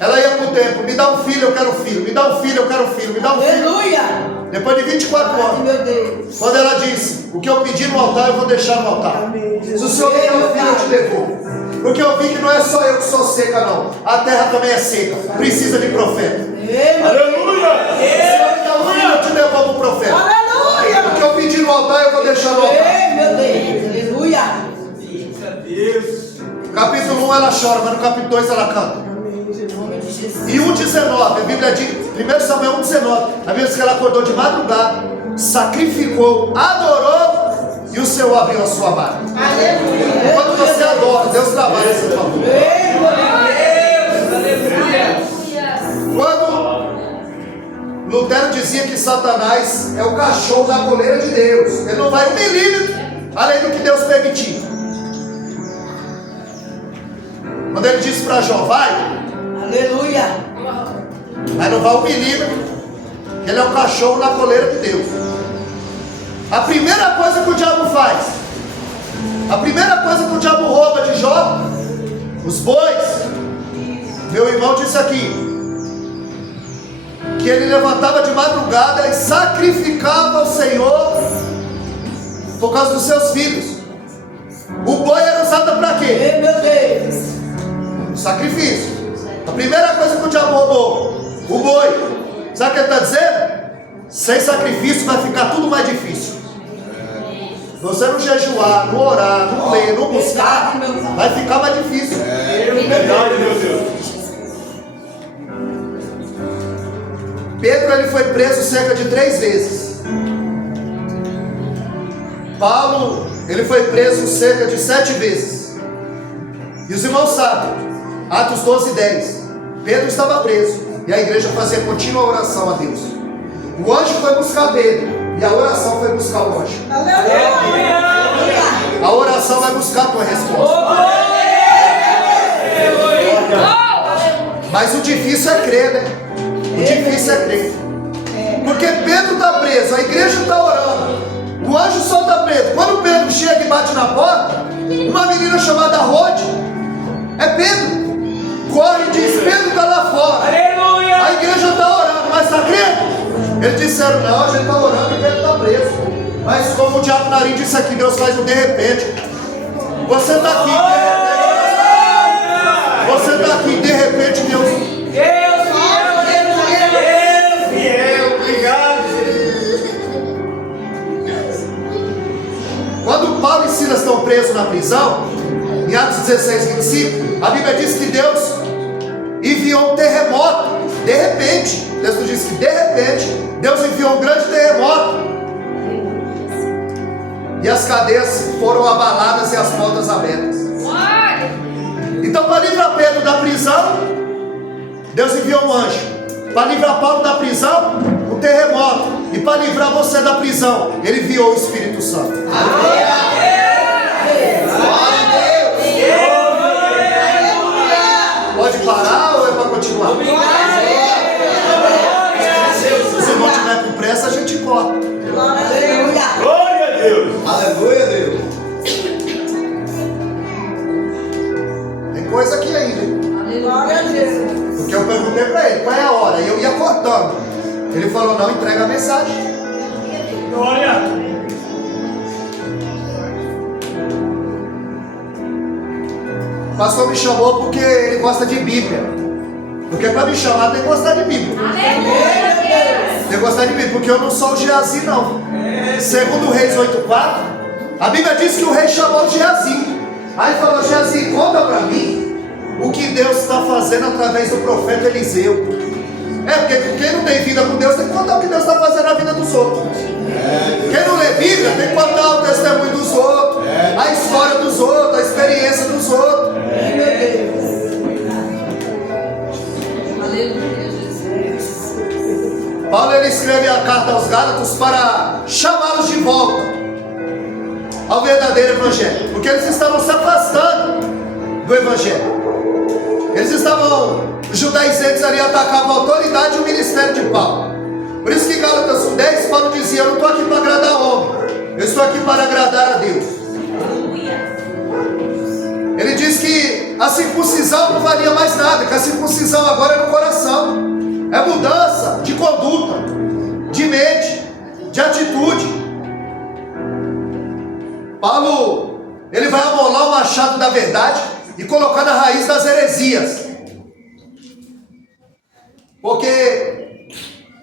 ela ia para o templo: me dá um filho, eu quero um filho. Me dá um filho, eu quero um filho. Me dá um filho. Aleluia. Depois de 24 anos, Meu Deus. quando ela disse: o que eu pedi no altar, eu vou deixar no altar. Se o Senhor me der um filho, eu te devolvo. Porque eu vi que não é só eu que sou seca, não. A terra também é seca. Precisa de profeta. Aleluia. Se o Senhor me der um filho, eu te devolvo o profeta. Aleluia. O que eu pedi no altar, eu vou deixar no altar. Meu Deus. Aleluia. Capítulo 1 ela chora, mas no capítulo 2 ela canta. E 1,19, a Bíblia diz, 1 Samuel 1,19, a Bíblia diz que ela acordou de madrugada sacrificou, adorou e o Senhor abriu a sua mão. Aleluia. Quando você adora, Deus trabalha a seu favor. Quando Lutero dizia que Satanás é o cachorro na coleira de Deus, ele não vai 1 milímetro além do que Deus permitir. Quando ele disse para Jó, vai, Aleluia. mas não vai 1 milímetro, ele é o cachorro na coleira de Deus. A primeira coisa que o diabo faz, a primeira coisa que o diabo rouba de Jó, os bois. Meu irmão disse aqui que ele levantava de madrugada e sacrificava ao Senhor por causa dos seus filhos. O boi era usado para quê? Meu Deus. Sacrifício. A primeira coisa que o diabo roubou, o boi. Sabe o que ele está dizendo? Sem sacrifício vai ficar tudo mais difícil. Você não jejuar, não orar, não ler, não buscar, vai ficar mais difícil. Verdade, meu Deus. Pedro ele foi preso cerca de 3 vezes. Paulo ele foi preso cerca de 7 vezes. E os irmãos sabem, Atos 12:10. Pedro estava preso e a igreja fazia contínua oração a Deus. O anjo foi buscar Pedro e a oração foi buscar o anjo. Aleluia. A oração vai buscar a tua resposta. Mas o difícil é crer, né? O difícil é crer. Porque Pedro está preso, a igreja está orando, o anjo solta Pedro. Quando Pedro chega e bate na porta, uma menina chamada Rode, é Pedro, corre e diz: Pedro está lá fora. Aleluia. A igreja está orando, mas está crendo? Eles disseram: não, a gente está orando e Pedro está preso. Mas como o diabo Narim disse aqui, Deus faz um de repente. Você está aqui, de repente. Você está aqui, de repente, Deus. Quando Paulo e Silas estão presos na prisão, em Atos 16:25, a Bíblia diz que Deus enviou um terremoto. De repente, Deus diz que de repente Deus enviou um grande terremoto e as cadeias foram abaladas e as portas abertas. Então, para livrar Pedro da prisão, Deus enviou um anjo. Para livrar Paulo da prisão, um terremoto. E para livrar você da prisão, Ele enviou o Espírito Santo. Pode parar ou é para continuar? Se você não tiver com pressa, a gente corta. Glória a Deus. Aleluia, Deus. Tem coisa aqui ainda. Glória a Deus. Porque eu perguntei para ele qual é a hora, e eu ia cortando. Ele falou: não, entrega a mensagem. Glória. O pastor me chamou porque ele gosta de Bíblia. Porque para me chamar tem que gostar de Bíblia. Tem que gostar de Bíblia, porque eu não sou o Geazi, não. Segundo Reis 8:4, a Bíblia diz que o rei chamou o Geazi. Aí falou: Geazi, conta para mim o que Deus está fazendo através do profeta Eliseu. Porque quem não tem vida com Deus tem que contar o que Deus está fazendo na vida dos outros. Quem não lê Bíblia tem que contar o testemunho dos outros, a história dos outros, a experiência dos outros. Paulo ele escreve a carta aos Gálatas para chamá-los de volta ao verdadeiro Evangelho, porque eles estavam se afastando do Evangelho. Eles estavam judaizantes ali, atacavam a autoridade e o ministério de Paulo. Por isso que em Gálatas 1:10, Paulo dizia: eu não estou aqui para agradar homem, eu estou aqui para agradar a Deus. Ele diz que a circuncisão não valia mais nada, que a circuncisão agora é no coração. É mudança de conduta, de mente, de atitude. Paulo, ele vai amolar o machado da verdade e colocar na raiz das heresias. Porque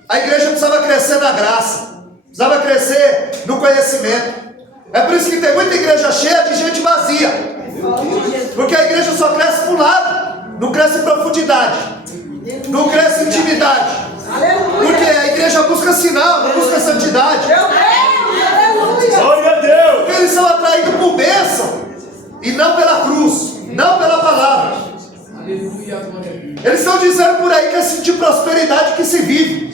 a igreja precisava crescer na graça, precisava crescer no conhecimento. É por isso que tem muita igreja cheia de gente vazia. Porque a igreja só cresce para um lado, não cresce em profundidade, não cresce em intimidade. Porque a igreja igreja busca sinal, não busca santidade. Glória a Deus. Porque eles são atraídos por bênção e não pela cruz, não pela palavra. Aleluia, glória a Deus. Eles estão dizendo por aí que é sentir prosperidade que se vive.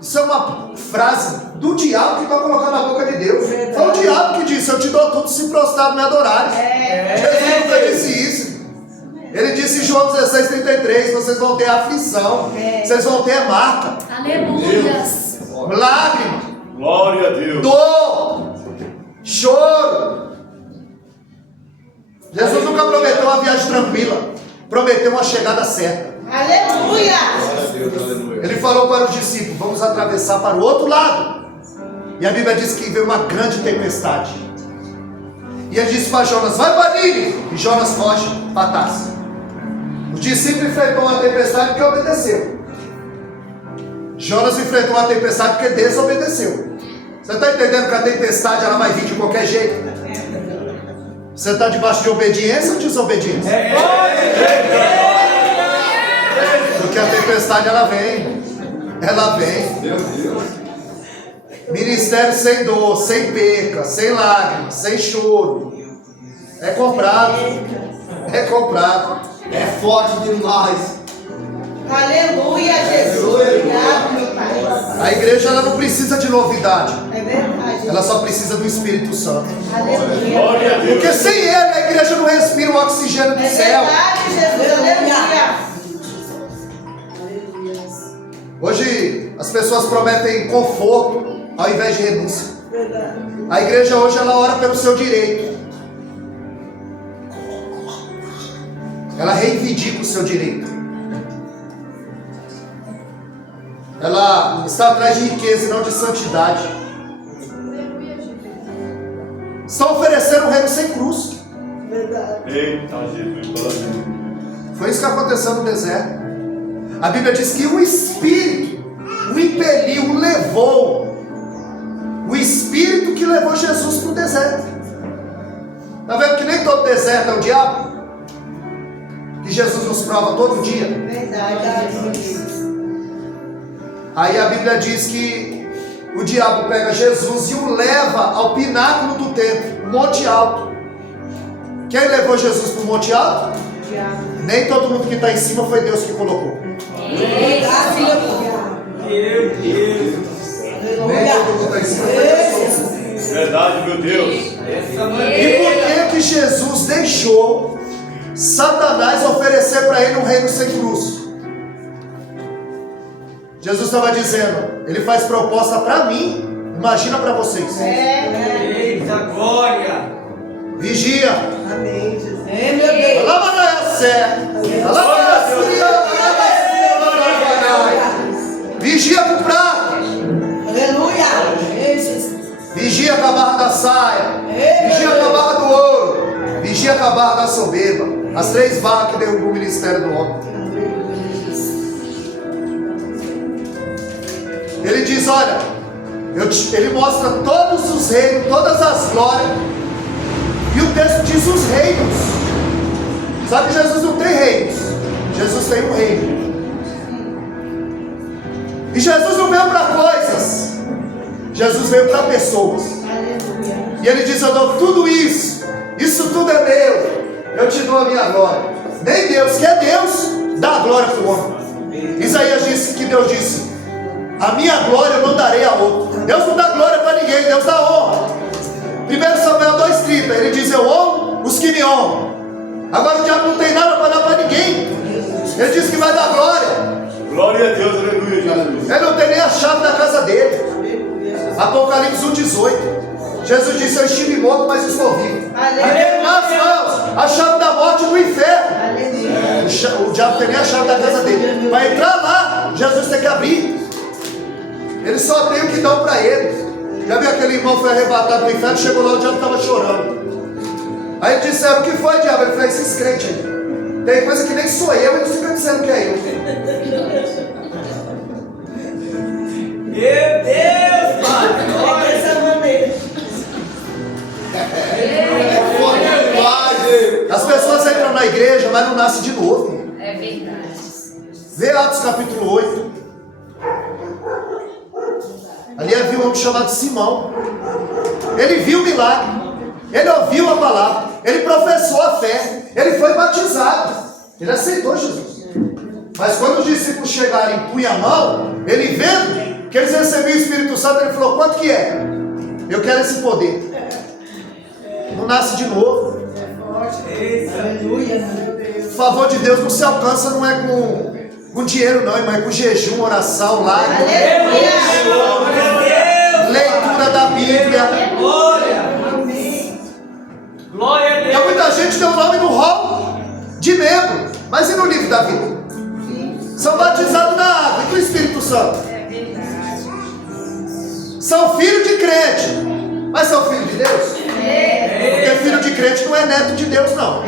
Isso é uma frase do diabo que vai colocar na boca de Deus. Foi o diabo que disse: eu te dou tudo se prostrado me adorares. Jesus nunca disse isso. Ele disse em João 16:33: vocês vão ter aflição, vocês vão ter marca, Aleluias. lágrima, Glória a Deus. dor, choro. Jesus nunca prometeu uma viagem tranquila, prometeu uma chegada certa. Aleluia. Ele falou para os discípulos: vamos atravessar para o outro lado. E a Bíblia diz que veio uma grande tempestade. E ele disse para Jonas: vai para Nínive. E Jonas foge para Tarso. Os discípulos enfrentou uma tempestade porque obedeceu. Jonas enfrentou uma tempestade porque desobedeceu. Você está entendendo que a tempestade ela vai vir de qualquer jeito? Você está debaixo de obediência ou desobediência? Porque a tempestade ela vem. Ela vem. Ministério sem dor, sem perca, sem lágrimas, sem choro. É comprado. É comprado. É forte demais. Aleluia, Jesus. Obrigado, meu Pai. A igreja ela não precisa de novidade. É verdade. Ela só precisa do Espírito Santo. Aleluia. Glória a Deus. Porque sem ele a igreja não respira o oxigênio do É céu. verdade, Jesus. Aleluia. Hoje as pessoas prometem conforto ao invés de renúncia. A igreja hoje ela ora pelo seu direito. Ela reivindica o seu direito. Ela está atrás de riqueza e não de santidade. Está oferecendo um reino sem cruz. Eita, Jesus. Glória a Deus. Foi isso que aconteceu no deserto. A Bíblia diz que o Espírito o impeliu, o levou. O Espírito que levou Jesus para o deserto. Está vendo que nem todo deserto é o diabo? Que Jesus nos prova todo dia. Verdade, Jesus. Aí a Bíblia diz que o diabo pega Jesus e o leva ao pináculo do templo, Monte Alto. Quem levou Jesus para o Monte Alto? Nem todo mundo que está em cima foi Deus que colocou. Aleluia. Meu Deus. Nem todo mundo está em cima foi Deus. Verdade, meu Deus. E por que Jesus deixou Satanás oferecer para ele um reino sem cruz? Jesus estava dizendo: ele faz proposta para mim, imagina para vocês. Eita, glória. Vigia. Amém, Jesus. Vigia com prato. Aleluia. Vigia com a barra da saia. Vigia com a barra do ouro. Vigia com a barra da soberba. As 3 barras que derrubou o ministério do homem. Ele diz: olha, ele mostra todos os reinos, todas as glórias. E o texto diz os reinos. Sabe que Jesus não tem reinos. Jesus tem um reino. E Jesus não veio para coisas. Jesus veio para pessoas. Aleluia. E ele diz: eu dou tudo isso. Isso tudo é meu. Eu te dou a minha glória. Nem Deus, que é Deus, dá a glória para o homem. Isaías disse que Deus disse: a minha glória eu não darei a outro. Deus não dá glória para ninguém, Deus dá honra. 1 Samuel 2,30, ele diz: eu honro os que me honram. Agora o diabo não tem nada para dar para ninguém. Ele diz que vai dar glória. Glória a Deus, aleluia, Jesus. Ele não tem nem a chave da casa dele. Apocalipse 1,18. Jesus disse: eu estive morto, mas estou vivo. Tem nas mãos a chave da morte e do inferno. O diabo tem nem a chave da casa dele. Para entrar lá, Jesus tem que abrir. Ele só tem o que dão para ele. Já viu aquele irmão que foi arrebatado no inferno? Chegou lá, o diabo estava chorando. Aí disseram: o que foi, diabo? Ele falou: esses crentes aí. Tem coisa que nem sou eu, eles ficam dizendo que é eu. Meu Deus, Pai. As pessoas entram na igreja, mas não nascem de novo. É verdade. Vê Atos capítulo 8. Ali havia um homem chamado Simão. Ele viu o milagre. Ele ouviu a palavra. Ele professou a fé. Ele foi batizado. Ele aceitou Jesus. Mas quando os discípulos chegaram e punham a mão, ele vendo que eles recebiam o Espírito Santo, ele falou: quanto que é? Eu quero esse poder. Não nasce de novo. O favor de Deus não se alcança, não é com dinheiro não, irmão, é com jejum, oração, lágrimas, leitura da Bíblia. Glória a Deus. Então muita gente tem o nome no rol de membro, mas e no livro da vida? São batizados na água e com o Espírito Santo. São filhos de crente, mas são filhos de Deus? Porque filho de crente não é neto de Deus, não.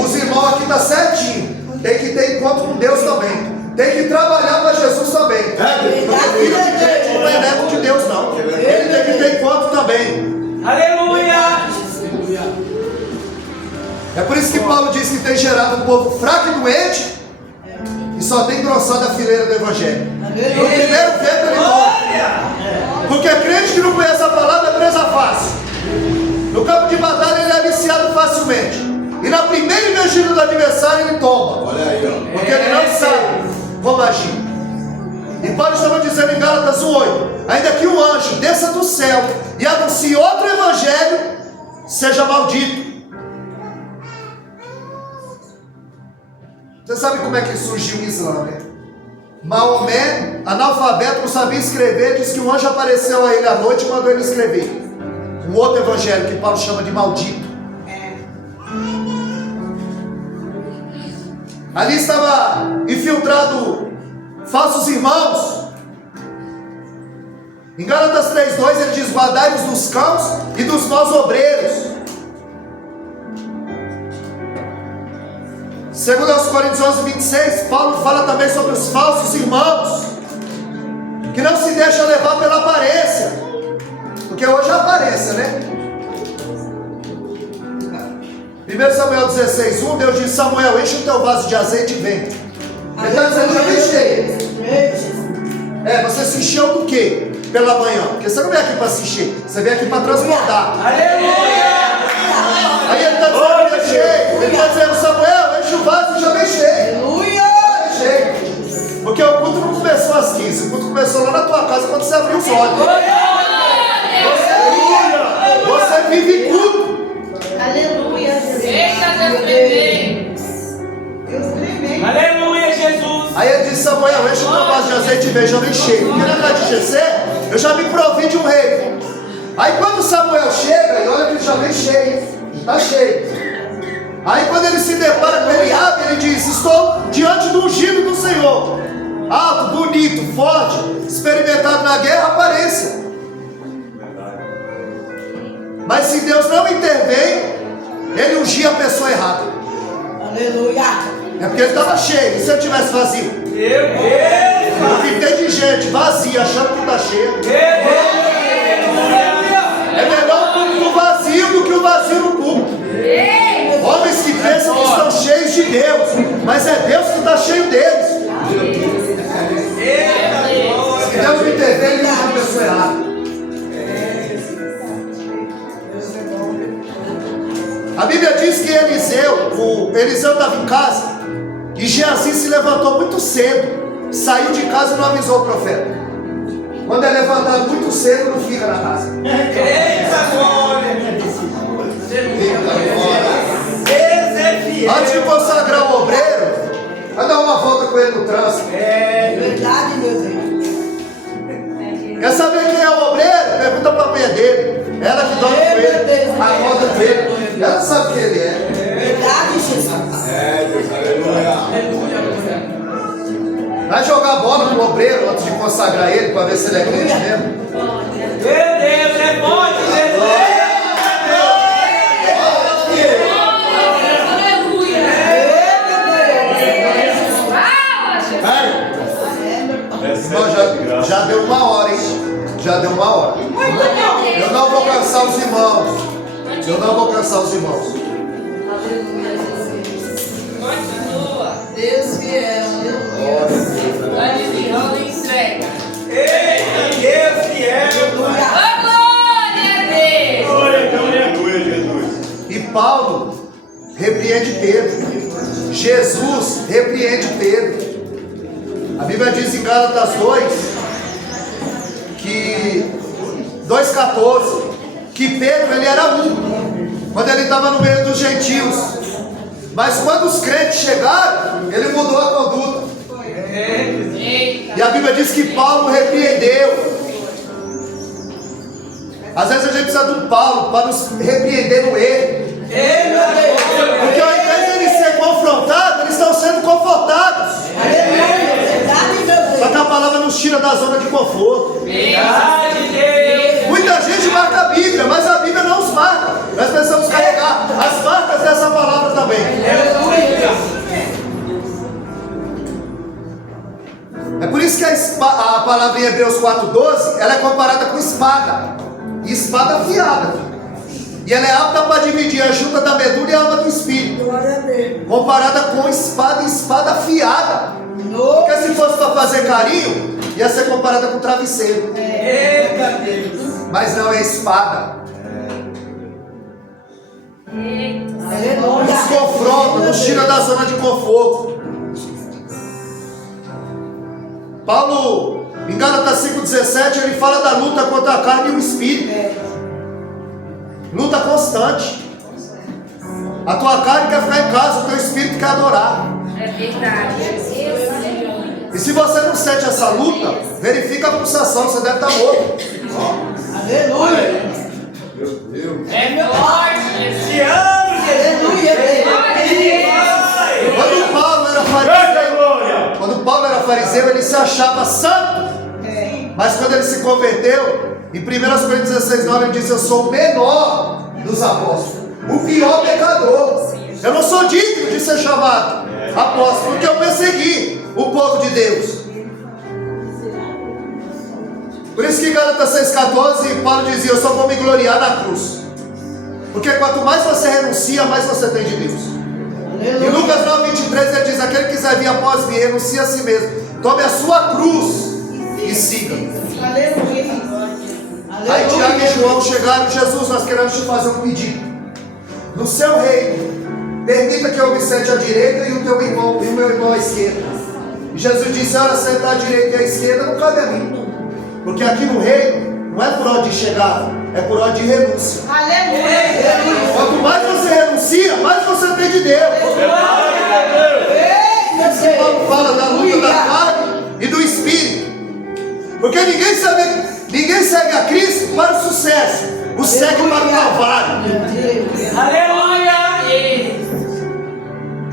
Os irmãos aqui estão certinho. Tem que ter encontro com Deus também. Tem que trabalhar para Jesus também. Porque filho de crente não é neto de Deus, não. Ele tem que ter encontro também. Aleluia. É por isso que Paulo diz que tem gerado um povo fraco e doente e só tem engrossado a fileira do Evangelho. No primeiro vento ele morre. Porque crente que não conhece a palavra é presa fácil. No campo de batalha ele é viciado facilmente. E na primeira investida do adversário ele toma. Olha aí, ó. Porque ele não sabe como agir. E Paulo estava dizendo em Gálatas 1:8: ainda que um anjo desça do céu e anuncie outro evangelho, seja maldito. Você sabe como é que surgiu o Islã, né? Maomé, analfabeto, não sabia escrever, disse que um anjo apareceu a ele à noite e mandou ele escrever um outro evangelho que Paulo chama de maldito. Ali estava infiltrado falsos irmãos. Em Gálatas 3:2 ele diz: guardai-vos dos cães e dos maus obreiros. Segundo aos Coríntios 11:26, Paulo fala também sobre os falsos irmãos, que não se deixam levar pela aparência, porque hoje é aparência, né? 1 Samuel 16:1, Deus diz: Samuel, enche o teu vaso de azeite e vem. Ele está dizendo: já vem cheio. Você se encheu do quê? Pela manhã, porque você não vem aqui para se encher, você vem aqui para transbordar. Aleluia. Aí ele está dizendo: já cheio. Ele está dizendo: Samuel, enche o vaso e já vem cheio. Aleluia. Cheio. Porque o culto não começou às 15, o culto começou lá na tua casa quando você abriu os olhos. Você vive culto. Aleluia. Aleluia, Jesus. Aí ele disse: Samuel, enche o teu vaso de azeite e vem, já vem cheio. Porque na casa de Jessé, eu já me provi de um rei. Aí quando Samuel chega, e olha que ele já vem cheio, está cheio. Aí quando ele se depara com Eliabe, ele diz: estou diante do ungido do Senhor. Alto, bonito, forte, experimentado na guerra, aparência. Mas se Deus não intervém, ele ungia a pessoa errada. Aleluia. É porque ele estava cheio. E se ele estivesse vazio? O que tem de gente vazia achando que está cheio. É melhor o púlpito vazio do que o vazio no púlpito. Homens que pensam que estão cheios de Deus, mas é Deus que está cheio deles. Se Deus não intervém, ele unge a pessoa errada. A Bíblia diz que Eliseu estava em casa e Geazi se levantou muito cedo, saiu de casa e não avisou o profeta. Quando é levantado muito cedo, não fica na casa. Antes de consagrar o obreiro, vai dar uma volta com ele no trânsito. Verdade, meu Deus. Quer saber quem é o obreiro? Pergunta para a mulher dele. Ela que dorme com ele, acorda com ele. Ela sabe quem ele é. Verdade, Jesus. Deus, aleluia. Vai jogar bola com o obreiro antes de consagrar ele para ver se ele é crente mesmo. Meu Deus, é forte, Jesus. Irmão, já deu uma hora, hein? Já deu uma hora. Eu não vou cansar os irmãos. Eu não vou cansar os irmãos. Deus fiel. Aleluia. Paulo repreende Pedro. Jesus repreende Pedro. A Bíblia diz em Gálatas 2:14, que Pedro ele era quando ele estava no meio dos gentios. Mas quando os crentes chegaram, ele mudou a conduta. E a Bíblia diz que Paulo repreendeu. Às vezes a gente precisa de um Paulo para nos repreender no erro. Porque ao invés de eles serem confrontados, eles estão sendo confortados. Só que a palavra nos tira da zona de conforto. Muita gente marca a Bíblia, mas a Bíblia não os marca. Nós precisamos carregar as marcas dessa palavra também. É por isso que a palavra em Hebreus 4:12, ela é comparada com espada. E espada afiada. E ela é apta para dividir a junta da medula e a alma do espírito. Comparada com espada e espada afiada. Porque se fosse para fazer carinho, ia ser comparada com travesseiro. Mas não, é espada. Nos confronta, nos tira da zona de conforto. Paulo, em Gálatas 5:17, ele fala da luta contra a carne e o espírito. Luta constante. A tua carne quer ficar em casa, o teu espírito quer adorar. É verdade. E se você não sente essa luta, verifica a pulsação, você deve estar morto. Aleluia. Meu Deus. É meu Deus. Esse ano, Quando Paulo era fariseu, ele se achava santo. Mas quando ele se converteu, em 1 Coríntios 16:9, ele disse: eu sou o menor dos apóstolos, o pior pecador. Eu não sou digno de ser chamado apóstolo, porque eu persegui o povo de Deus. Por isso que em Gálatas 6:14, Paulo dizia: eu só vou me gloriar na cruz. Porque quanto mais você renuncia, mais você tem de Deus. Em Lucas 9:23 ele diz: aquele que quiser vir após mim, renuncie a si mesmo, tome a sua cruz e siga. Aí Tiago e João chegaram: Jesus, nós queremos te fazer um pedido. No seu reino, permita que eu me sente à direita e o teu irmão e o meu irmão à esquerda. E Jesus disse: olha, sentar à direita e à esquerda não cabe a mim. Porque aqui no reino não é por onde chegar, é por onde renúncia. Aleluia. Quanto mais você renuncia, mais você tem de Deus. Paulo fala da luta da carne e do espírito. Porque ninguém segue a Cristo para o sucesso, o segue para o Calvário. Aleluia.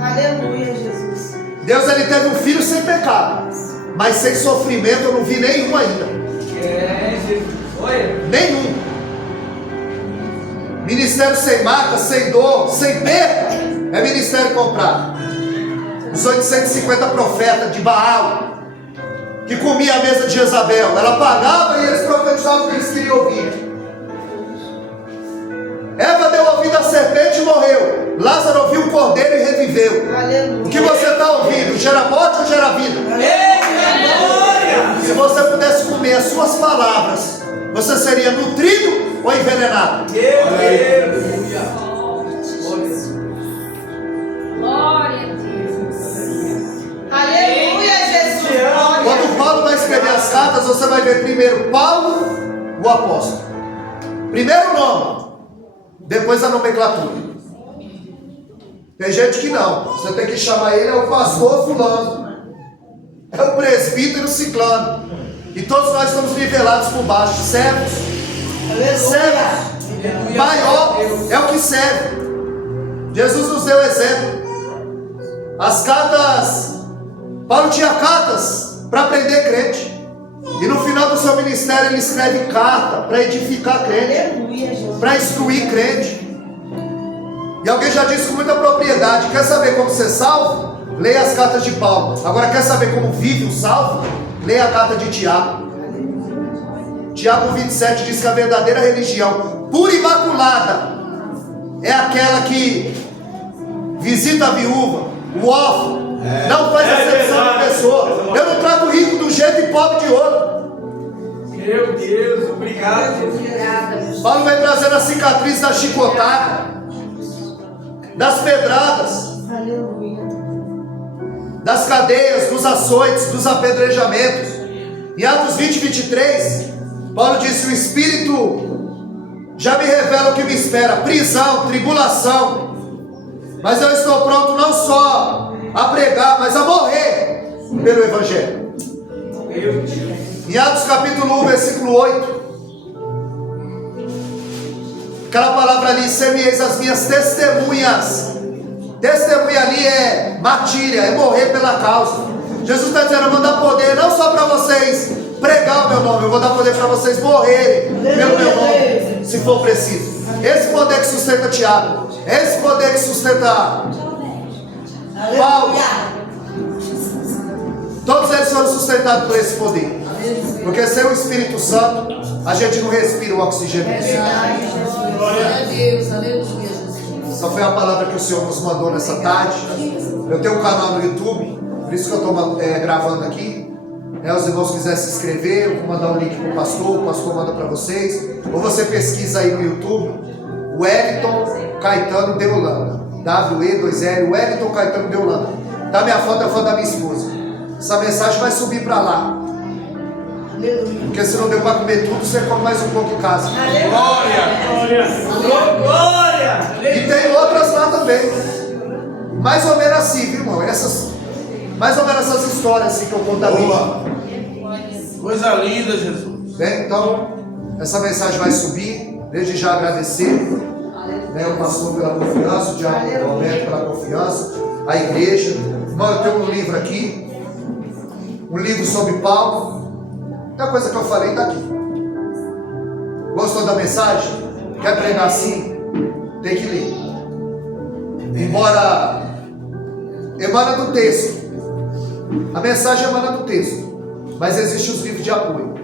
Aleluia, Jesus. Deus ele teve um filho sem pecado, mas sem sofrimento eu não vi nenhum ainda. Nenhum. Ministério sem marca, sem dor, sem perda, é ministério comprado. Os 850 profetas de Baal, que comia a mesa de Jezabel, ela pagava e eles profetizavam o que eles queriam ouvir. Eva deu ouvido à serpente e morreu. Lázaro ouviu o cordeiro e reviveu. Aleluia. O que você está ouvindo, gera morte ou gera vida? Se você pudesse comer as suas palavras, você seria nutrido ou envenenado? Glória a Deus. Aleluia, Jesus. Quando Paulo vai escrever as cartas, você vai ver primeiro Paulo, o apóstolo. Primeiro o nome, depois a nomenclatura. Tem gente que não. Você tem que chamar ele, é o pastor fulano, é o presbítero ciclano. E todos nós somos nivelados por baixo. Servos. Servos. Maior é o que serve. Jesus nos deu exemplo. As cartas, Paulo tinha cartas para prender crente. E no final do seu ministério ele escreve carta para edificar crente, para instruir crente. E alguém já disse com muita propriedade: quer saber como ser salvo? Leia as cartas de Paulo. Agora quer saber como vive o salvo? Leia a carta de Tiago. Tiago 27 diz que a verdadeira religião pura e imaculada é aquela que visita a viúva, o órfão, não faz acepção de pessoa. Eu não trato rico de um jeito e pobre de outro. Meu Deus, obrigado. Paulo vai trazendo a cicatriz da chicotada. das pedradas, Aleluia. das cadeias, dos açoites, dos apedrejamentos. Em Atos 20, 23, Paulo disse: o Espírito já me revela o que me espera, prisão, tribulação, mas eu estou pronto não só a pregar, mas a morrer pelo Evangelho. Em Atos capítulo 1, versículo 8, aquela palavra ali: semieis as minhas testemunhas. Testemunha ali é martíria, é morrer pela causa. Jesus está dizendo: eu vou dar poder não só para vocês pregar o meu nome, eu vou dar poder para vocês morrerem pelo meu nome, se for preciso. Esse poder que sustenta Tiago, esse poder que sustenta Paulo, todos eles foram sustentados por esse poder. Porque sem o Espírito Santo, a gente não respira o oxigênio. Glória a Deus, aleluia, Jesus. Essa foi a palavra que o Senhor nos mandou nessa tarde. Eu tenho um canal no YouTube, por isso que eu estou gravando aqui. Os irmãos quiserem se inscrever, eu vou mandar o link para o pastor manda para vocês. Ou você pesquisa aí no YouTube, Wellington Caetano de Holanda. W-E-2-L, Wellington Caetano de Holanda. Da minha foto, a foto da minha esposa. Essa mensagem vai subir para lá. Porque se não deu para comer tudo, você come mais um pouco em casa. Glória! E tem outras lá também. Mais ou menos assim, viu, irmão? Mais ou menos essas histórias assim que eu conto da Bíblia. Coisa linda, Jesus. Bem, então, essa mensagem vai subir. Desde já agradecer, o pastor pela confiança, o diácono Roberto pela confiança, a igreja. Irmão, eu tenho um livro aqui, um livro sobre Paulo. Muita coisa que eu falei está aqui. Gostou da mensagem? Quer pregar assim? Tem que ler. Embora emana do texto, a mensagem emana do texto, mas existem os livros de apoio.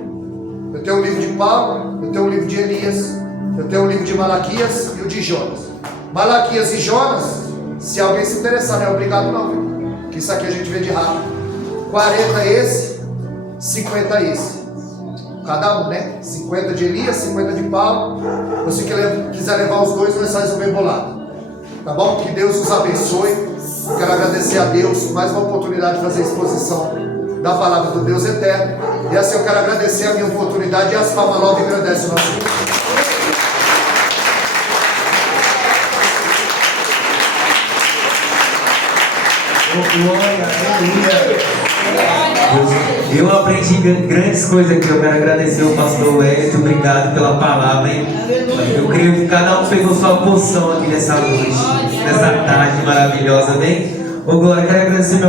Eu tenho o livro de Paulo, eu tenho o livro de Elias, eu tenho o livro de Malaquias e o de Jonas. Malaquias e Jonas, se alguém se interessar, não é obrigado não, viu? Que isso aqui a gente vende rápido. 40 esse, 50 esse. Cada um, né? 50 de Elias, 50 de Paulo. Se você quiser levar os dois, nós fazemos o bem bolado. Tá bom? Que Deus os abençoe. Eu quero agradecer a Deus por mais uma oportunidade de fazer a exposição da palavra do Deus eterno. E assim eu quero agradecer a minha oportunidade e as palmas logo agradecem o nosso Deus. Glória, aleluia. Eu aprendi grandes coisas aqui. Eu quero agradecer ao pastor Wellington. Obrigado pela palavra, hein? Eu creio que cada um pegou sua porção aqui nessa noite, nessa tarde maravilhosa, amém? Ô, Glória, quero agradecer meu